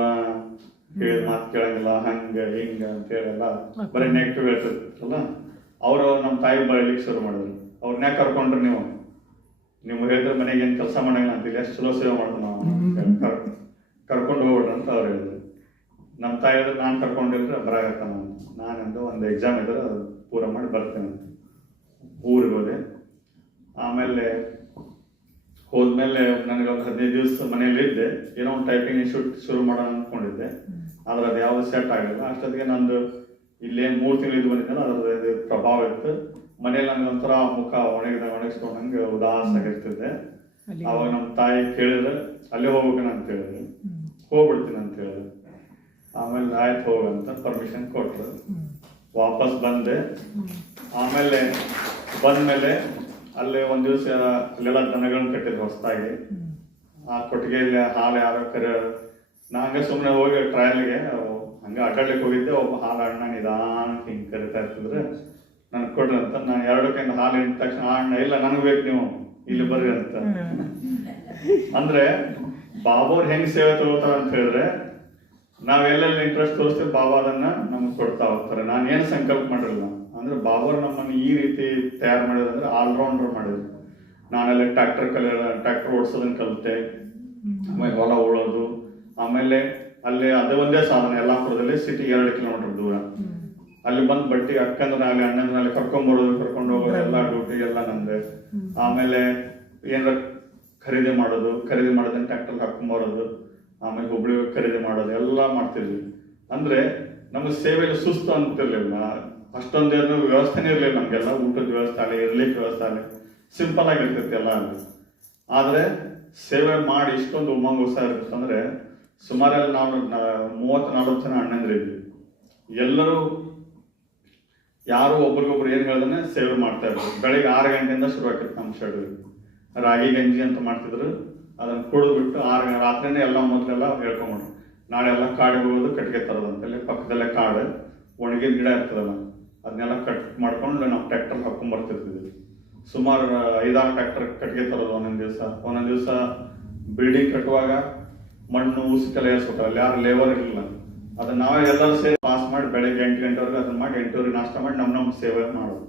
ಹೇಳಿದ ಮಾತು ಕೇಳಂಗಿಲ್ಲ ಹಂಗ ಹಿಂಗ ಅಂತ ಹೇಳೆಲ್ಲ ಬರೀ ನೆಗೆಟಿವ್ ಹೇಳ್ತಿರ್ತಲ್ಲ ಅವರು ನಮ್ಮ ತಾಯಿ ಬರಲಿಕ್ಕೆ ಶುರು ಮಾಡಿದ್ರು. ಅವ್ರನ್ನ ಕರ್ಕೊಂಡ್ರಿ ನೀವು. ನೀವು ಹೇಳಿದ್ರೆ ಮನೆಗೆ ಏನು ಕೆಲಸ ಮಾಡಂಗಿಲ್ಲ ಅಂತಿಲ್ಲ ಎಷ್ಟು ಚಲೋ ಸೇವೆ ಮಾಡ್ತೀವಿ ನಾವು. ಕರ್- ಕರ್ಕೊಂಡು ಹೋಗ್ಬಿಡ್ರಿ ಅಂತ ಅವ್ರು ಹೇಳಿದ್ರು. ನಮ್ಮ ತಾಯಿ ಹೇಳಿದ್ರೆ ನಾನು ಕರ್ಕೊಂಡಿದ್ರೆ ಬರಾಗತ್ತಾನ ನಾನಂದು ಒಂದು ಎಕ್ಸಾಮ್ ಇದ್ರೆ ಅದು ಪೂರ ಮಾಡಿ ಬರ್ತೇನೆ ಅಂತ. ಊರಿಗೆ ಹೋದೆ. ಆಮೇಲೆ ಹೋದ್ಮೇಲೆ ನನಗೆ ಒಂದು ಹದಿನೈದು ದಿವಸ ಮನೇಲಿ ಇದ್ದೆ. ಏನೋ ಒಂದು ಟೈಪಿಂಗ್ ಇನ್ಸ್ಟಿಟ್ಯೂಟ್ ಶುರು ಮಾಡೋಣ ಅಂದ್ಕೊಂಡಿದ್ದೆ ಆದ್ರೆ ಅದು ಯಾವುದು ಸೆಟ್ ಆಗಿಲ್ಲ. ಅಷ್ಟೊತ್ತಿಗೆ ನಂದು ಇಲ್ಲೇ ಮೂರು ತಿಂಗಳು ಇದು ಬಂದಿದ್ದಲ್ಲ ಅದ್ರದ್ದು ಪ್ರಭಾವ ಇತ್ತು. ಮನೇಲಿ ನನಗೆ ಒಂಥರ ಮುಖ ಒಣಗಿದ ಒಣಗಿಸ್ಕೊಂಡಂಗೆ ಉದಾಸ ಆಗಿರ್ತಿದ್ದೆ ಅವಾಗ ನಮ್ಮ ತಾಯಿ ಕೇಳಿದ್ರೆ ಅಲ್ಲೇ ಹೋಗ್ಬೇಕನ ಅಂತ ಹೇಳಿದ್ರು ಹೋಗ್ಬಿಡ್ತೀನಿ ಅಂತ ಹೇಳಿದ್ರು. ಆಮೇಲೆ ಆಯ್ತು ಹೋಗಂತ ಪರ್ಮಿಷನ್ ಕೊಟ್ರು. ವಾಪಸ್ ಬಂದೆ. ಆಮೇಲೆ ಬಂದ್ಮೇಲೆ ಅಲ್ಲೇ ಒಂದ್ ದಿವಸ ಅಲ್ಲೆಲ್ಲ ದನಗಳನ್ನ ಕಟ್ಟಿದ್ರು ಹೊಸದಾಗಿ ಆ ಕೊಟ್ಟಿಗೆಯಲ್ಲಿ ಹಾಲು ಯಾರೋ ಕರೆ ನಾ ಹಂಗೆ ಸುಮ್ಮನೆ ಹೋಗಿ ಟ್ರಯಲ್ಗೆ ಹಂಗೆ ಆಟಾಡ್ಲಿಕ್ಕೆ ಹೋಗಿದ್ದೆ. ಒಬ್ಬ ಹಾಲು ಅಣ್ಣ ನಿಧಾನ ಹಿಂಗೆ ಕರಿತಾ ಇರ್ತಿದ್ರೆ. ನನ್ಗೆ ಕೊಡ್ರಿ ಅಂತ ನಾನು ಎರಡು ಕೈಯಿಂದ ಹಾಲು ತಕ್ಷಣ ಆ ಅಣ್ಣ ಇಲ್ಲ ನನಗೆ ಬೇಕು ನೀವು ಇಲ್ಲಿ ಬರ್ರಿ ಅಂತ. ಅಂದ್ರೆ ಬಾಬಾವ್ರು ಹೆಂಗ್ ಸೇವೆ ತಗೋತಾರ ಅಂತ ಹೇಳಿದ್ರೆ ನಾವ್ ಎಲ್ಲೆಲ್ಲಿ ಇಂಟ್ರೆಸ್ಟ್ ತೋರಿಸ್ತೀವಿ ಬಾಬಾ ಅದನ್ನ ನಮ್ಗೆ ಕೊಡ್ತಾ ಹೋಗ್ತಾರೆ. ನಾನು ಏನು ಸಂಕಲ್ಪ ಮಾಡಿರಲ್ಲ ಅಂದ್ರೆ ಬಾಬಾವ್ರು ನಮ್ಮನ್ನು ಈ ರೀತಿ ತಯಾರು ಮಾಡಿದ್ರು ಅಂದ್ರೆ ಆಲ್ರೌಂಡರ್ ಮಾಡಿದ್ರು. ನಾನೆಲ್ಲ ಟ್ರ್ಯಾಕ್ಟರ್ ಕಲಿ ಟ್ರ್ಯಾಕ್ಟರ್ ಓಡಿಸೋದನ್ನ ಕಲಿತೆ ಆಮೇಲೆ ಹೊಲ ಉಳೋದು ಆಮೇಲೆ ಅಲ್ಲಿ ಅದೇ ಒಂದೇ ಸಾಧನ ಯಲ್ಲಾಪುರದಲ್ಲಿ ಸಿಟಿ ಎರಡು ಕಿಲೋಮೀಟರ್ ದೂರ. ಅಲ್ಲಿ ಬಂದ್ ಬಟ್ಟಿ ಅಕ್ಕಂದ್ರಾಗ್ಲಿ ಅಣ್ಣಂದ್ರಾಗ್ಲಿ ಕರ್ಕೊಂಡ್ ಕರ್ಕೊಂಬರೋದು ಕರ್ಕೊಂಡು ಹೋಗೋದು ಎಲ್ಲ ಡ್ಯೂಟಿ ಎಲ್ಲ ನಂದೆ ಆಮೇಲೆ ಏನಾರ ಖರೀದಿ ಮಾಡೋದು ಖರೀದಿ ಮಾಡೋದನ್ನ ಟ್ರ್ಯಾಕ್ಟರ್ ಹಾಕೊಂಬರೋದು ಆಮೇಲೆ ಹುಬ್ಳಿ ಖರೀದಿ ಮಾಡೋದು ಎಲ್ಲ ಮಾಡ್ತಿದ್ವಿ. ಅಂದ್ರೆ ನಮ್ಮ ಸೇವೆಗೆ ಸುಸ್ತು ಅಂತಿರ್ಲಿಲ್ಲ. ಅಷ್ಟೊಂದೇನು ವ್ಯವಸ್ಥೆನೇ ಇರಲಿಲ್ಲ ನಮ್ಗೆಲ್ಲ ಊಟದ ವ್ಯವಸ್ಥೆ ಆಗಲಿ ಇರ್ಲಿಕ್ಕೆ ವ್ಯವಸ್ಥೆ ಆಗಲಿ ಸಿಂಪಲ್ ಆಗಿರ್ತೈತಿ ಎಲ್ಲ ಅಲ್ಲಿ ಆದ್ರೆ ಸೇವೆ ಮಾಡಿ ಇಷ್ಟೊಂದು ಉಮಂಗ ಉತ್ಸಾಹ ಇರ್ಬೇಕಂದ್ರೆ ಅಂದ್ರೆ ಸುಮಾರಲ್ಲಿ ನಾವು ಮೂವತ್ತು ನಲವತ್ತು ಜನ ಅಣ್ಣಂದ್ರಿದ್ವಿ. ಎಲ್ಲರೂ ಯಾರು ಒಬ್ರಿಗೊಬ್ರು ಏನು ಹೇಳ್ದಾನೆ ಸೇವ್ ಮಾಡ್ತಾ ಇದ್ರು. ಬೆಳಿಗ್ಗೆ ಆರು ಗಂಟೆಯಿಂದ ಶುರು ಆಗ್ತಿತ್ತು ನಮ್ಮ ಶೆಡ್ಯೂಲ್ ರಾಗಿ, ಗಂಜಿ ಅಂತ ಮಾಡ್ತಿದ್ರು. ಅದನ್ನ ಕುಡಿದ್ಬಿಟ್ಟು ಆರು ರಾತ್ರಿನೇ ಎಲ್ಲ ಮೊದಲೆಲ್ಲ ಹೇಳ್ಕೊಂಬಿಟ್ರು. ನಾಳೆ ಎಲ್ಲ ಕಾಡಿಗೆ ಹೋಗೋದು ಕಟ್ಟಿಗೆ ತರೋದು ಪಕ್ಕದಲ್ಲೇ ಕಾಡು, ಒಣಗಿದ ಗಿಡ ಇರ್ತದಲ್ಲ, ಅದನ್ನೆಲ್ಲ ಕಟ್ ಮಾಡ್ಕೊಂಡು ನಾವು ಟ್ರ್ಯಾಕ್ಟರ್ ಹಾಕೊಂಡ್ ಬರ್ತಿರ್ತಿದ್ವಿ. ಸುಮಾರು ಐದಾರು ಟ್ರ್ಯಾಕ್ಟರ್ ಕಟ್ಟಿಗೆ ತರೋದು ಒಂದೊಂದು ದಿವಸ. ಒಂದೊಂದು ದಿವಸ ಬಿಲ್ಡಿಂಗ್ ಕಟ್ಟುವಾಗ ಮಣ್ಣು ಉಸುಕೆಲ್ಲ ಏರ್ಸ್ಬಿಟ್ರೆ ಅಲ್ಲಿ ಯಾರು ಲೇಬರ್ ಇರಲಿಲ್ಲ. ಅದನ್ನ ನಾವೇ ಎಲ್ಲರೂ ಸೇರಿ ಮಾಡಿ ಬೆಳಗ್ಗೆ ಎಂಟು ಗಂಟೆವರೆಗೆ ಅದನ್ನು ಮಾಡಿ ಎಂಟೂವರೆಗೆ ನಾಷ್ಟ ಮಾಡಿ ನಮ್ಮ ನಮ್ಮ ಸೇವೆ ಮಾಡೋದು.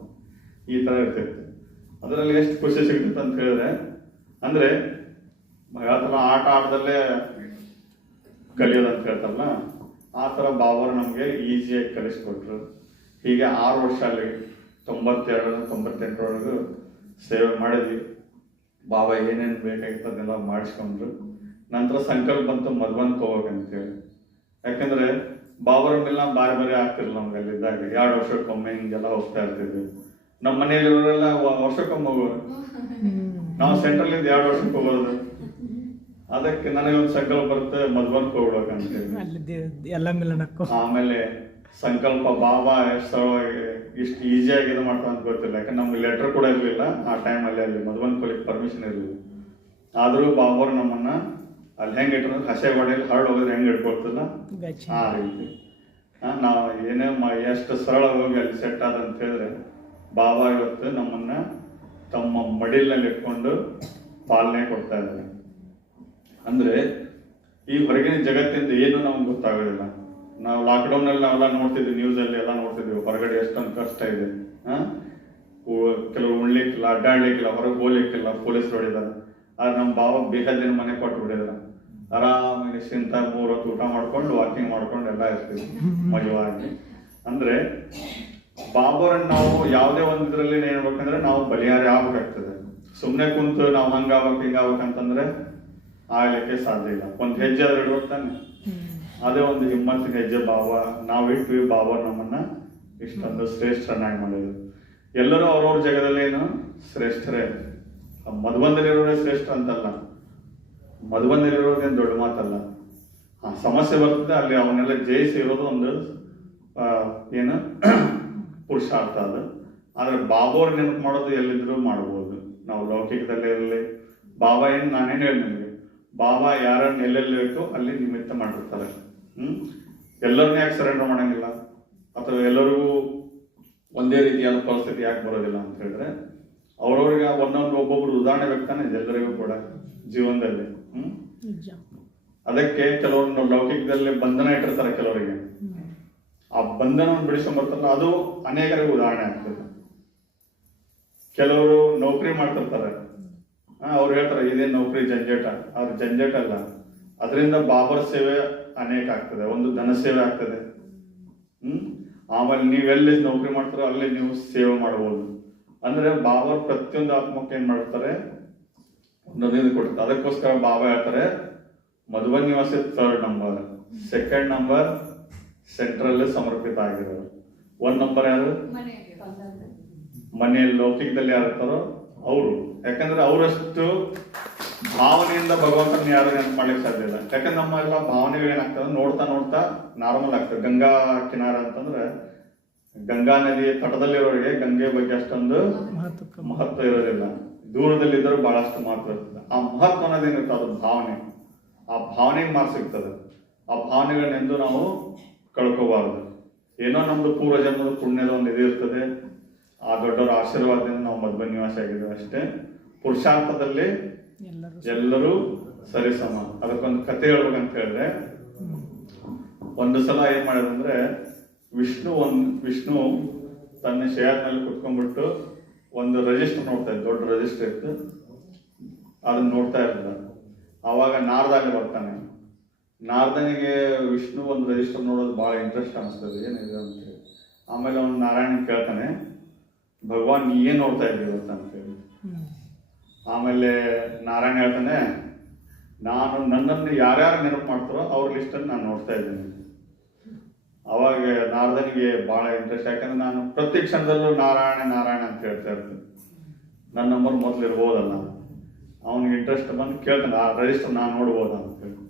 ಈ ಥರ ಇರ್ತಿತ್ತು ಅದರಲ್ಲಿ ಎಷ್ಟು ಖುಷಿ ಸಿಗ್ತಿತ್ತು ಅಂತ ಹೇಳಿದ್ರೆ, ಅಂದ್ರೆ ಥರ ಆಟ ಆಟದಲ್ಲೇ ಕಲಿಯೋದು ಅಂತ ಹೇಳ್ತಾರಲ್ಲ, ಆ ಥರ ಬಾಬರು ನಮಗೆ ಈಸಿಯಾಗಿ ಕಲಿಸ್ಕೊಟ್ರು. ಹೀಗೆ ಆರು ವರ್ಷ ಅಲ್ಲಿ ತೊಂಬತ್ತೆರಡು ತೊಂಬತ್ತೆಂಟರವರೆಗೂ ಸೇವೆ ಮಾಡಿದ್ವಿ. ಬಾಬಾ ಏನೇನು ಬೇಕಾಗಿತ್ತು ಅದನ್ನೆಲ್ಲ ಮಾಡಿಸ್ಕೊಂಡ್ರು. ನಂತರ ಸಂಕಲ್ಪ ಬಂತು ಮದ್ವಂತ ಹೋಗ್ಬೇಕಂತೇಳಿ ಯಾಕಂದ್ರೆ ಬಾಬರ ಮೇಲೆ ಬಾರಿ ಬಾರಿ ಆಗ್ತಿರ್ಲಿಲ್ಲ ನಮ್ಗೆ ಅಲ್ಲಿದ್ದಾಗ. ಎರಡು ವರ್ಷಕ್ಕೊಮ್ಮೆ ಹಿಂಗೆಲ್ಲ ಹೋಗ್ತಾ ಇರ್ತಿದ್ವಿ. ನಮ್ಮ ಮನೆಯಲ್ಲಿರೋರೆಲ್ಲ ವರ್ಷಕ್ಕೊಮ್ಮೆ ಹೋಗೋರು. ನಾವು ಸೆಂಟ್ರಲ್ ಇಂದ ಎರಡು ವರ್ಷಕ್ಕೆ ಹೋಗೋದು. ಅದಕ್ಕೆ ನನಗೆ ಒಂದು ಸಂಕಲ್ಪ ಬರುತ್ತೆ ಮದ್ವಂತ ಹೋಗ್ಬೇಕಂತೇಳಿ ಎಲ್ಲ ಮಿಲನಕ್ಕೂ. ಆಮೇಲೆ ಸಂಕಲ್ಪ ಬಾಬಾ ಎಷ್ಟು ಸರಳವಾಗಿ ಇಷ್ಟು ಈಸಿಯಾಗಿ ಇದು ಮಾಡ್ತಾ ಅಂತ ಗೊತ್ತಿಲ್ಲ. ಯಾಕಂದ್ರೆ ನಮ್ಗೆ ಲೆಟರ್ ಕೂಡ ಇರಲಿಲ್ಲ. ಆ ಟೈಮಲ್ಲಿ ಅಲ್ಲಿ ಮಧುಬನ್ ಕೊಲಿಗೆ ಪರ್ಮಿಷನ್ ಇರಲಿಲ್ಲ. ಆದರೂ ಬಾಬರು ನಮ್ಮನ್ನ ಅಲ್ಲಿ ಹೆಂಗೆ ಇಟ್ಕೊಂಡ್ರೆ ಹಸೆ ಗೋಡೆಯಲ್ಲಿ ಹರಳು ಹೋಗೋದು ಹೆಂಗೆ ಇಟ್ಕೊಳ್ತಿಲ್ಲ ಆ ರೀತಿ. ನಾವು ಏನೇ ಮಾ- ಎಷ್ಟು ಸರಳ ಹೋಗಿ ಅಲ್ಲಿ ಸೆಟ್ ಆದ ಅಂತ ಹೇಳಿದ್ರೆ ಬಾಬಾ ಇವತ್ತು ನಮ್ಮನ್ನ ತಮ್ಮ ಮಡಿಲಿನಲ್ಲಿ ಇಟ್ಕೊಂಡು ಪಾಲನೆ ಕೊಡ್ತಾ ಇದ್ದಾರೆ. ಅಂದ್ರೆ ಈ ಹೊರಗಿನ ಜಗತ್ತಿಂದ ಏನು ನಮ್ಗೆ ಗೊತ್ತಾಗೋದಿಲ್ಲ. ನಾವು ಲಾಕ್ಡೌನ್ ಅಲ್ಲಿ ನಾವೆಲ್ಲ ನೋಡ್ತಿದ್ವಿ ನ್ಯೂಸ್ ಅಲ್ಲಿ ಎಲ್ಲ ನೋಡ್ತಿದ್ವಿ ಹೊರಗಡೆ ಎಷ್ಟೊಂದು ಕಷ್ಟ ಇದೆ. ಹಾಂ ಕೆಲವರು ಉಣ್ಲಿಕ್ಕಿಲ್ಲ ಅಡ್ಡಾಡ್ಲಿಕ್ಕಿಲ್ಲ ಹೊರಗೆ ಹೋಗ್ಲಿಕ್ಕಿಲ್ಲ ಪೊಲೀಸ್ ಹೊಡಿದಾರೆ ಆದ್ರೆ ನಮ್ಮ ಬಾಬಾ ಬೇಹದಿನ ಮನೆ ಕೊಟ್ಟು ಬಿಡಿದಾರೆ ಆರಾಮಾಗಿ ನಿಶ್ಚಿಂತ ಮೂರು ಹೊತ್ತು ಊಟ ಮಾಡ್ಕೊಂಡು ವಾಕಿಂಗ್ ಮಾಡ್ಕೊಂಡು ಎಲ್ಲ ಇರ್ತೀವಿ ಮಜವಾಗಿ ಅಂದ್ರೆ ಬಾಬರನ್ನ ನಾವು ಯಾವುದೇ ಒಂದು ಇದರಲ್ಲಿ ಹೇಳ್ಬೇಕಂದ್ರೆ ನಾವು ಬಲಿಹಾರಿ ಆಗ್ಬೇಕಾಗ್ತದೆ. ಸುಮ್ಮನೆ ಕುಂತು ನಾವು ಹಂಗಾಗ್ಬೇಕು ಹಿಂಗಾಗ್ಬೇಕಂತಂದ್ರೆ ಆಗ್ಲಿಕ್ಕೆ ಸಾಧ್ಯ ಇಲ್ಲ. ಒಂದು ಹೆಜ್ಜೆ ಆದ್ರೆ ಇಡ್ಬೇಕು ತಾನೆ. ಅದೇ ಒಂದು ಹಿಮ್ಮತ್ತಿನ ಹೆಜ್ಜೆ ಬಾಬಾ ನಾವು ಇಟ್ವಿ ಬಾಬಾ ನಮ್ಮನ್ನ ಇಷ್ಟೊಂದು ಶ್ರೇಷ್ಠರನ್ನಾಗಿ ಮಾಡಿದ್ರು. ಎಲ್ಲರೂ ಅವ್ರವ್ರ ಜಗದಲ್ಲಿ ಏನು ಶ್ರೇಷ್ಠರೇ ಮಧುಬಂಧಲಿರೋರೇ ಶ್ರೇಷ್ಠ ಅಂತಲ್ಲ. ಮಧುಬಂಧಲಿರೋದೇನು ದೊಡ್ಡ ಮಾತಲ್ಲ. ಆ, ಸಮಸ್ಯೆ ಬರ್ತದೆ, ಅಲ್ಲಿ ಅವನ್ನೆಲ್ಲ ಜಯಿಸಿ ಇರೋದು ಒಂದು ಏನು, ಪುರುಷಾರ್ಥ ಅದು. ಆದರೆ ಬಾಬೋರ್ ನೆನಪು ಮಾಡೋದು ಎಲ್ಲಿದ್ರು ಮಾಡ್ಬೋದು. ನಾವು ಲೌಕಿಕದಲ್ಲಿ ಇರಲಿ ಬಾಬಾ ಏನು, ನಾನೇನು ಹೇಳಿ ನಿಮಗೆ? ಬಾಬಾ ಯಾರನ್ನು ಎಲ್ಲೆಲ್ಲಿ ಬೇಕೋ ಅಲ್ಲಿ ನಿಮಿತ್ತ ಮಾಡಿರ್ತಾರೆ. ಹ್ಞೂ ಎಲ್ಲರನ್ನ ಯಾಕೆ ಸರೆಂಡರ್ ಮಾಡೋಂಗಿಲ್ಲ? ಅಥವಾ ಎಲ್ಲರಿಗೂ ಒಂದೇ ರೀತಿಯಾದ ಪರಿಸ್ಥಿತಿ ಯಾಕೆ ಬರೋದಿಲ್ಲ ಅಂತ ಹೇಳಿದ್ರೆ, ಅವ್ರವ್ರಿಗೆ ಒಂದೊಂದು ಒಬ್ಬೊಬ್ರು ಉದಾಹರಣೆ ಬೇಕಾನೆ ಎಲ್ಲರಿಗೂ ಕೂಡ ಜೀವನದಲ್ಲಿ. ಅದಕ್ಕೆ ಕೆಲವೊಂದು ಲೌಕಿಕದಲ್ಲಿ ಬಂಧನ ಇಟ್ಟಿರ್ತಾರೆ ಕೆಲವರಿಗೆ. ಆ ಬಂಧನವನ್ನು ಬಿಡಿಸ್ಕೊಂಡ್ಬರ್ತಾರಲ್ಲ ಅದು ಅನೇಕರಿಗೆ ಉದಾಹರಣೆ ಆಗ್ತದೆ. ಕೆಲವರು ನೌಕರಿ ಮಾಡ್ತಿರ್ತಾರೆ. ಅವ್ರು ಹೇಳ್ತಾರೆ, ಇದೇನು ನೌಕರಿ ಜಂಜಾಟ ಆದ್ರೆ ಜಂಜಾಟ ಅಲ್ಲ. ಅದರಿಂದ ಬಾಬರ್ ಸೇವೆ ಅನೇಕ ಆಗ್ತದೆ. ಒಂದು ಧನ ಸೇವೆ ಆಗ್ತದೆ. ಹ್ಮ್? ಆಮೇಲೆ ನೀವೆಲ್ಲಿ ನೌಕರಿ ಮಾಡ್ತಾರೋ ಅಲ್ಲಿ ನೀವು ಸೇವೆ ಮಾಡಬಹುದು. ಅಂದ್ರೆ ಬಾಬರ್ ಪ್ರತಿಯೊಂದು ಆತ್ಮಕ್ಕೆ ಏನ್ ಮಾಡ್ತಾರೆ? ಒಂದೊಂದು ಕೊಡುತ್ತೆ ಅದಕ್ಕೋಸ್ಕರ ಬಾಬಾ ಹೇಳ್ತಾರೆ ಮಧುಬನ್ ನಿವಾಸಿ third number second number central ಸಮರ್ಪಿತ ಆಗಿರೋರು. ಒಂದ್ ನಂಬರ್ ಯಾರು? ಮನೆಯಲ್ಲಿ. ಲೌಕಿಕದಲ್ಲಿ ಯಾರು ಇರ್ತಾರೋ ಅವರು. ಯಾಕಂದ್ರೆ ಅವರಷ್ಟು ಭಾವನೆಯಿಂದ ಭಗವಂತನ ಯಾರು ನೆನಪು ಮಾಡ್ಲಿಕ್ಕೆ ಸಾಧ್ಯ ಇಲ್ಲ. ಯಾಕಂದ್ರೆ ನಮ್ಮ ಎಲ್ಲ ಭಾವನೆಗಳು ಏನಾಗ್ತದೆ ನೋಡ್ತಾ ನೋಡ್ತಾ ನಾರ್ಮಲ್ ಆಗ್ತದೆ ಗಂಗಾ ಕಿನಾರ ಅಂತಂದ್ರೆ ಗಂಗಾ ನದಿಯ ತಟದಲ್ಲಿರೋರಿಗೆ ಗಂಗೆ ಬಗ್ಗೆ ಅಷ್ಟೊಂದು ಮಹತ್ವ ಇರೋದಿಲ್ಲ. ದೂರದಲ್ಲಿದ್ದರೂ ಬಹಳಷ್ಟು ಮಹತ್ವ ಇರ್ತದೆ. ಆ ಮಹತ್ವ ಅನ್ನೋದೇನಿರ್ತದೆ ಅದು ಭಾವನೆ. ಆ ಭಾವನೆಗೆ ಮಾರ್ಕ್ ಸಿಗ್ತದೆ. ಆ ಭಾವನೆಗಳನ್ನೆಂದು ನಾವು ಕಳ್ಕೋಬಾರದು. ಏನೋ ನಮ್ಮದು ಪೂರ್ವ ಜನ್ಮದ ಪುಣ್ಯದ ಒಂದು ಇದು ಇರ್ತದೆ. ಆ ದೊಡ್ಡವರ ಆಶೀರ್ವಾದದಿಂದ ನಾವು ಮಧ್ಯ ನಿವಾಸ ಆಗಿದ್ದೇವೆ ಅಷ್ಟೇ. ಪುರುಷಾರ್ಥದಲ್ಲಿ ಎಲ್ಲರೂ ಎಲ್ಲರೂ ಸರಿಸಮ. ಅದಕ್ಕೊಂದು ಕತೆ ಹೇಳ್ಬೇಕಂತ ಹೇಳಿದ್ರೆ, ಒಂದು ಸಲ ಏನ್ ಮಾಡಿದಂದ್ರೆ ವಿಷ್ಣು ಒಂದು, ವಿಷ್ಣು ತನ್ನ ಶೇರ್ ಮೇಲೆ ಕುತ್ಕೊಂಡ್ಬಿಟ್ಟು ಒಂದು ರಿಜಿಸ್ಟರ್ ನೋಡ್ತಾ ಇದ್ದೆ, ದೊಡ್ಡ ರಿಜಿಸ್ಟರ್ ಇತ್ತು. ಅದನ್ನ ನೋಡ್ತಾ ಇರ್ಲಿಲ್ಲ. ಆವಾಗ ನಾರದಾಗೆ ಬರ್ತಾನೆ. ನಾರದನಿಗೆ ವಿಷ್ಣು ಒಂದು ರಿಜಿಸ್ಟರ್ ನೋಡೋದು ಬಹಳ ಇಂಟ್ರೆಸ್ಟ್ ಅನಿಸ್ತದೆ ಏನಿದೆ ಅಂತ ಹೇಳಿ. ಆಮೇಲೆ ಅವನು ನಾರಾಯಣ ಕೇಳ್ತಾನೆ, ಭಗವಾನ್, ನೀ ಏನು ನೋಡ್ತಾ ಇದ್ದೀವಿ ಅಂತ ಹೇಳಿ. ಆಮೇಲೆ ನಾರಾಯಣ ಹೇಳ್ತಾನೆ, ನಾನು ನನ್ನನ್ನು ಯಾರ್ಯಾರು ನೆನಪು ಮಾಡ್ತಾರೋ ಅವ್ರ ಲಿಸ್ಟನ್ನು ನಾನು ನೋಡ್ತಾ ಇದ್ದೀನಿ. ಅವಾಗ ನಾರದನಿಗೆ ಬಹಳ ಇಂಟ್ರೆಸ್ಟ್ ಯಾಕಂದ್ರೆ ನಾನು ಪ್ರತಿ ಕ್ಷಣದಲ್ಲೂ ನಾರಾಯಣ ನಾರಾಯಣ ಅಂತ ಹೇಳ್ತಾ ಇರ್ತೀನಿ. ನನ್ನ ನಂಬರ್ ಮೊದಲು ಇರ್ಬೋದಲ್ಲ. ಅವನಿಗೆ ಇಂಟ್ರೆಸ್ಟ್ ಬಂದು ಕೇಳ್ತಾನೆ ಆ ರಿಜಿಸ್ಟರ್ ನಾನು ನೋಡ್ಬೋದ ಅಂತ ಹೇಳಿ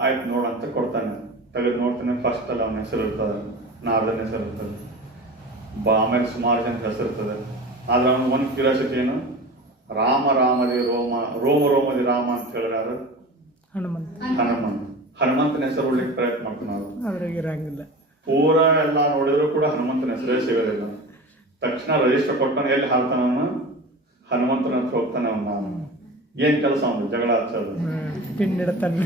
ಆಯ್ತು ನೋಡಂತ ಕೊಡ್ತಾನೆ. ತೆಗೆದು ನೋಡ್ತಾನೆ ಫಸ್ಟ್ ಅಲ್ಲಿ ಅವನ ಹೆಸರು ಇರ್ತದೆ. ನಾರದನ ಹೆಸರು ಇರ್ತದೆ. ಬಾ ಆಮೇಲೆ ಸುಮಾರು ಜನ ಹೆಸರು ಇರ್ತದೆ. ಆದ್ರೆ ಅವನ ಒಂದು ಕ್ಯೂರಿಯಾಸಿಟಿ ಏನು? ರಾಮ ರಾಮದಿ ರೋಮ ರೋಮ ರೋಮದಿ ರಾಮ ಅಂತ ಹೇಳಿದ್ರೆ ಹನುಮಂತ. ಹನುಮಂತ. ಹನುಮಂತನ ಹೆಸರು ಉಳ್ಳಿಕ್ಕೆ ಪ್ರಯತ್ನ ಮಾಡ್ತೀನಿ ಅವರು. ಅದ್ರಾಗ ಇರಂಗಿಲ್ಲ. ಪೂರ ಎಲ್ಲ ನೋಡಿದ್ರು ಕೂಡ ಹನುಮಂತನ ಹೆಸರೇ ಸಿಗೋದಿಲ್ಲ. ತಕ್ಷಣ ರಿಜಿಸ್ಟರ್ ಕೊಟ್ಟನ ಎಲ್ಲಿ ಹಾಕ್ತಾನ ಅವನು? ಹನುಮಂತನ ಹತ್ರ ಹೋಗ್ತಾನೆ ಅವನ ಏನ್ ಕೆಲಸ ಅವನು? ಜಗಳ ಹಚ್ಚೋದು ಪಿನ್ ಇಡ್ತಾನೆ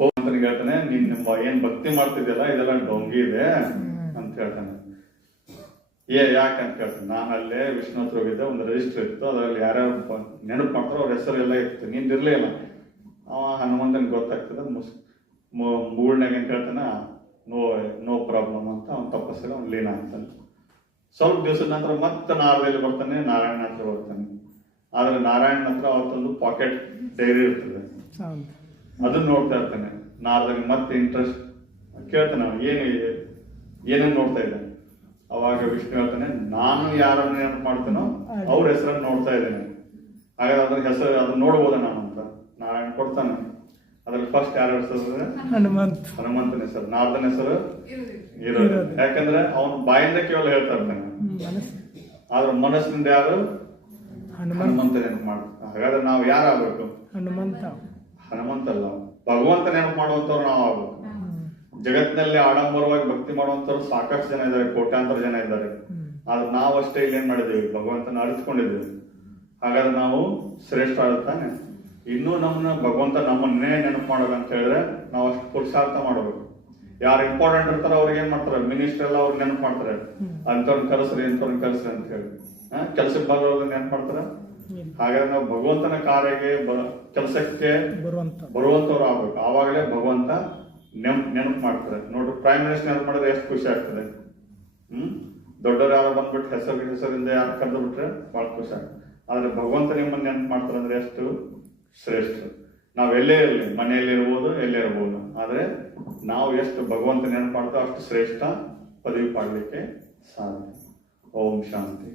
ಹೋಗಂತನಿಗೆ ಹೇಳ್ತಾನೆ ನೀನ್ ಏನ್ ಭಕ್ತಿ ಮಾಡ್ತಿದ್ಯಲ್ಲ ಇದೆಲ್ಲ ಡೊಂಗಿ ಇದೆ ಅಂತ ಹೇಳ್ತಾನೆ. ಏ ಯಾಕೆ ಅಂತ ಕೇಳ್ತಾನೆ ನಾನು ಅಲ್ಲೇ ವಿಷ್ಣು ಹತ್ರ ಹೋಗಿದ್ದೆ ಒಂದು ರಿಜಿಸ್ಟರ್ ಇತ್ತು ಅದರಲ್ಲಿ ಯಾರ್ಯಾರು ನೆನಪು ಮಾಡ್ತಾರೋ ಅವ್ರ ಹೆಸರು ಎಲ್ಲ ಇತ್ತು. ನೀನ್ ಇರ್ಲಿಲ್ಲ ಅವ ಹನುಮಂತನ ಗೊತ್ತಾಗ್ತದೆ ಮುಸ್ ಮೂಳ್ನಾಗ ಅಂತ ಕೇಳ್ತಾನೆ ನೋ ನೋ ಪ್ರಾಬ್ಲಮ್ ಅಂತ ಅವ್ನ ತಪಸ್ಸಲ್ಲಿ ಅವ್ನು ಲೀನ ಅಂತಾನೆ. ಸ್ವಲ್ಪ ದಿವಸದ ನಂತರ ಮತ್ತೆ ನಾರದಲ್ಲಿ ಬರ್ತಾನೆ ನಾರಾಯಣ ಹತ್ರ ಬರ್ತಾನೆ ಆದ್ರೆ ನಾರಾಯಣ ಹತ್ರ ಅವತ್ತೊಂದು ಪಾಕೆಟ್ ಡೈರಿ ಇರ್ತದೆ. ಅದನ್ನ ನೋಡ್ತಾ ಇರ್ತಾನೆ. ನಾರದಲ್ಲಿ ಮತ್ತೆ ಇಂಟ್ರೆಸ್ಟ್ ಕೇಳ್ತಾನೆ ಅವ್ನು ಏನು ಏನೇನು ನೋಡ್ತಾ ಇದ್ದಾನೆ ಅವಾಗ ವಿಷ್ಣು ಹೇಳ್ತಾನೆ ನಾನು ಯಾರನ್ನ ಏನು ಮಾಡ್ತಾನೋ ಅವ್ರ ಹೆಸರನ್ನು ನೋಡ್ತಾ ಇದ್ದೇನೆ. ಹಾಗಾದ್ರೆ ಅದ್ರ ಹೆಸರು ಅದನ್ನ ನೋಡ್ಬೋದ ನಾನು? ನಾರಾಯಣ ಕೊಡ್ತಾನೆ. ಅದ್ರಲ್ಲಿ ಫಸ್ಟ್ ಯಾರ ಹೆಸರು ಹನುಮಂತ್. ಹನುಮಂತನ ಹೆಸರು ನಾರದನ ಹೆಸರು ಇರೋದು. ಯಾಕಂದ್ರೆ ಅವನು ಬಾಯಿಂದ ಕೇವಲ ಹೇಳ್ತಾ ಇರ್ತಾನೆ ಆದ್ರೆ ಮನಸ್ಸಿನಿಂದ ಯಾರು? ಹನುಮಂತ. ನೆನಪು ಮಾಡ ಹಾಗಾದ್ರೆ ನಾವು ಯಾರಾಗಬೇಕು? ಹನುಮಂತ. ಹನುಮಂತ ಅಲ್ಲ ಭಗವಂತ ನೆನಪು ಮಾಡುವಂತವ್ರು ನಾವು ಆಗ್ಬೇಕು. ಜಗತ್ತಿನಲ್ಲಿ ಆಡಂಬರವಾಗಿ ಭಕ್ತಿ ಮಾಡುವಂತವ್ರು ಸಾಕಷ್ಟು ಜನ ಇದ್ದಾರೆ ಕೋಟ್ಯಾಂತರ ಜನ ಇದ್ದಾರೆ. ಆದ್ರೆ ನಾವಷ್ಟೇ ಅಷ್ಟೇ ಇಲ್ಲಿ ಏನ್ ಮಾಡಿದ್ದೀವಿ? ಭಗವಂತನ ಅರಿತುಕೊಂಡಿದ್ದೀವಿ. ಹಾಗಾದ್ರೆ ನಾವು ಶ್ರೇಷ್ಠ ಆಗುತ್ತಾನೆ ಇನ್ನೂ ನಮ್ಮನ್ನ ಭಗವಂತ ನಮ್ಮನ್ನೇ ನೆನಪು ಮಾಡೋದು ಅಂತ ಹೇಳಿದ್ರೆ ನಾವು ಅಷ್ಟು ಪುರುಷಾರ್ಥ ಮಾಡಬೇಕು. ಯಾರು ಇಂಪಾರ್ಟೆಂಟ್ ಇರ್ತಾರೋ ಅವ್ರಿಗೆ ಏನ್ ಮಾಡ್ತಾರೆ? ಮಿನಿಸ್ಟರ್ ಎಲ್ಲ ಅವ್ರಿಗೆ ನೆನಪು ಮಾಡ್ತಾರೆ. ಅಂತವ್ರನ್ನ ಕರೆಸ್ರಿ ಅಂತವ್ರನ್ನ ಕರೆಸ್ರಿ ಅಂತ ಹೇಳಿ. ಕೆಲಸಕ್ಕೆ ಬರೋರ್ನ ನೆನಪು ಮಾಡ್ತಾರೆ? ಹಾಗಾದ್ರೆ ನಾವು ಭಗವಂತನ ಕಾರ್ಯಕ್ಕೆ ಕೆಲಸಕ್ಕೆ ಬರುವಂತ. ಬರುವಂತವ್ರು ಆಗ್ಬೇಕು. ಆವಾಗಲೇ ಭಗವಂತ ನೆನಪು ನೆನಪು ಮಾಡ್ತಾರೆ. ನೋಡ್ರಿ ಪ್ರೈಮ್ ಮಿನಿಸ್ಟರ್ ನೆನಪು ಮಾಡಿದ್ರೆ ಎಷ್ಟು ಖುಷಿ ಆಗ್ತದೆ? ಹ್ಮ್? ದೊಡ್ಡವ್ರು ಯಾರು ಬಂದ್ಬಿಟ್ಟು ಹೆಸರು ಹೆಸರಿಂದ ಯಾರು ಕರೆದು ಬಿಟ್ರೆ ಬಹಳ ಖುಷಿ ಆಗ್ತದೆ. ಆದ್ರೆ ಭಗವಂತ ನಿಮ್ಮನ್ನ ನೆನಪು ಮಾಡ್ತಾರೆ ಅಂದ್ರೆ ಎಷ್ಟು ಶ್ರೇಷ್ಠ ನಾವೆಲ್ಲೇ ಇರಲಿ, ಮನೆಯಲ್ಲಿ ಮನೆಯಲ್ಲಿರ್ಬೋದು ಎಲ್ಲೇ ಇರ್ಬೋದು. ಆದರೆ ನಾವು ಎಷ್ಟು ಭಗವಂತ ನೆನಪಾಡ್ತೋ ಅಷ್ಟು ಶ್ರೇಷ್ಠ ಪದವಿ ಪಾಡಲಿಕ್ಕೆ ಸಾಧ್ಯ. ಓಂ ಶಾಂತಿ.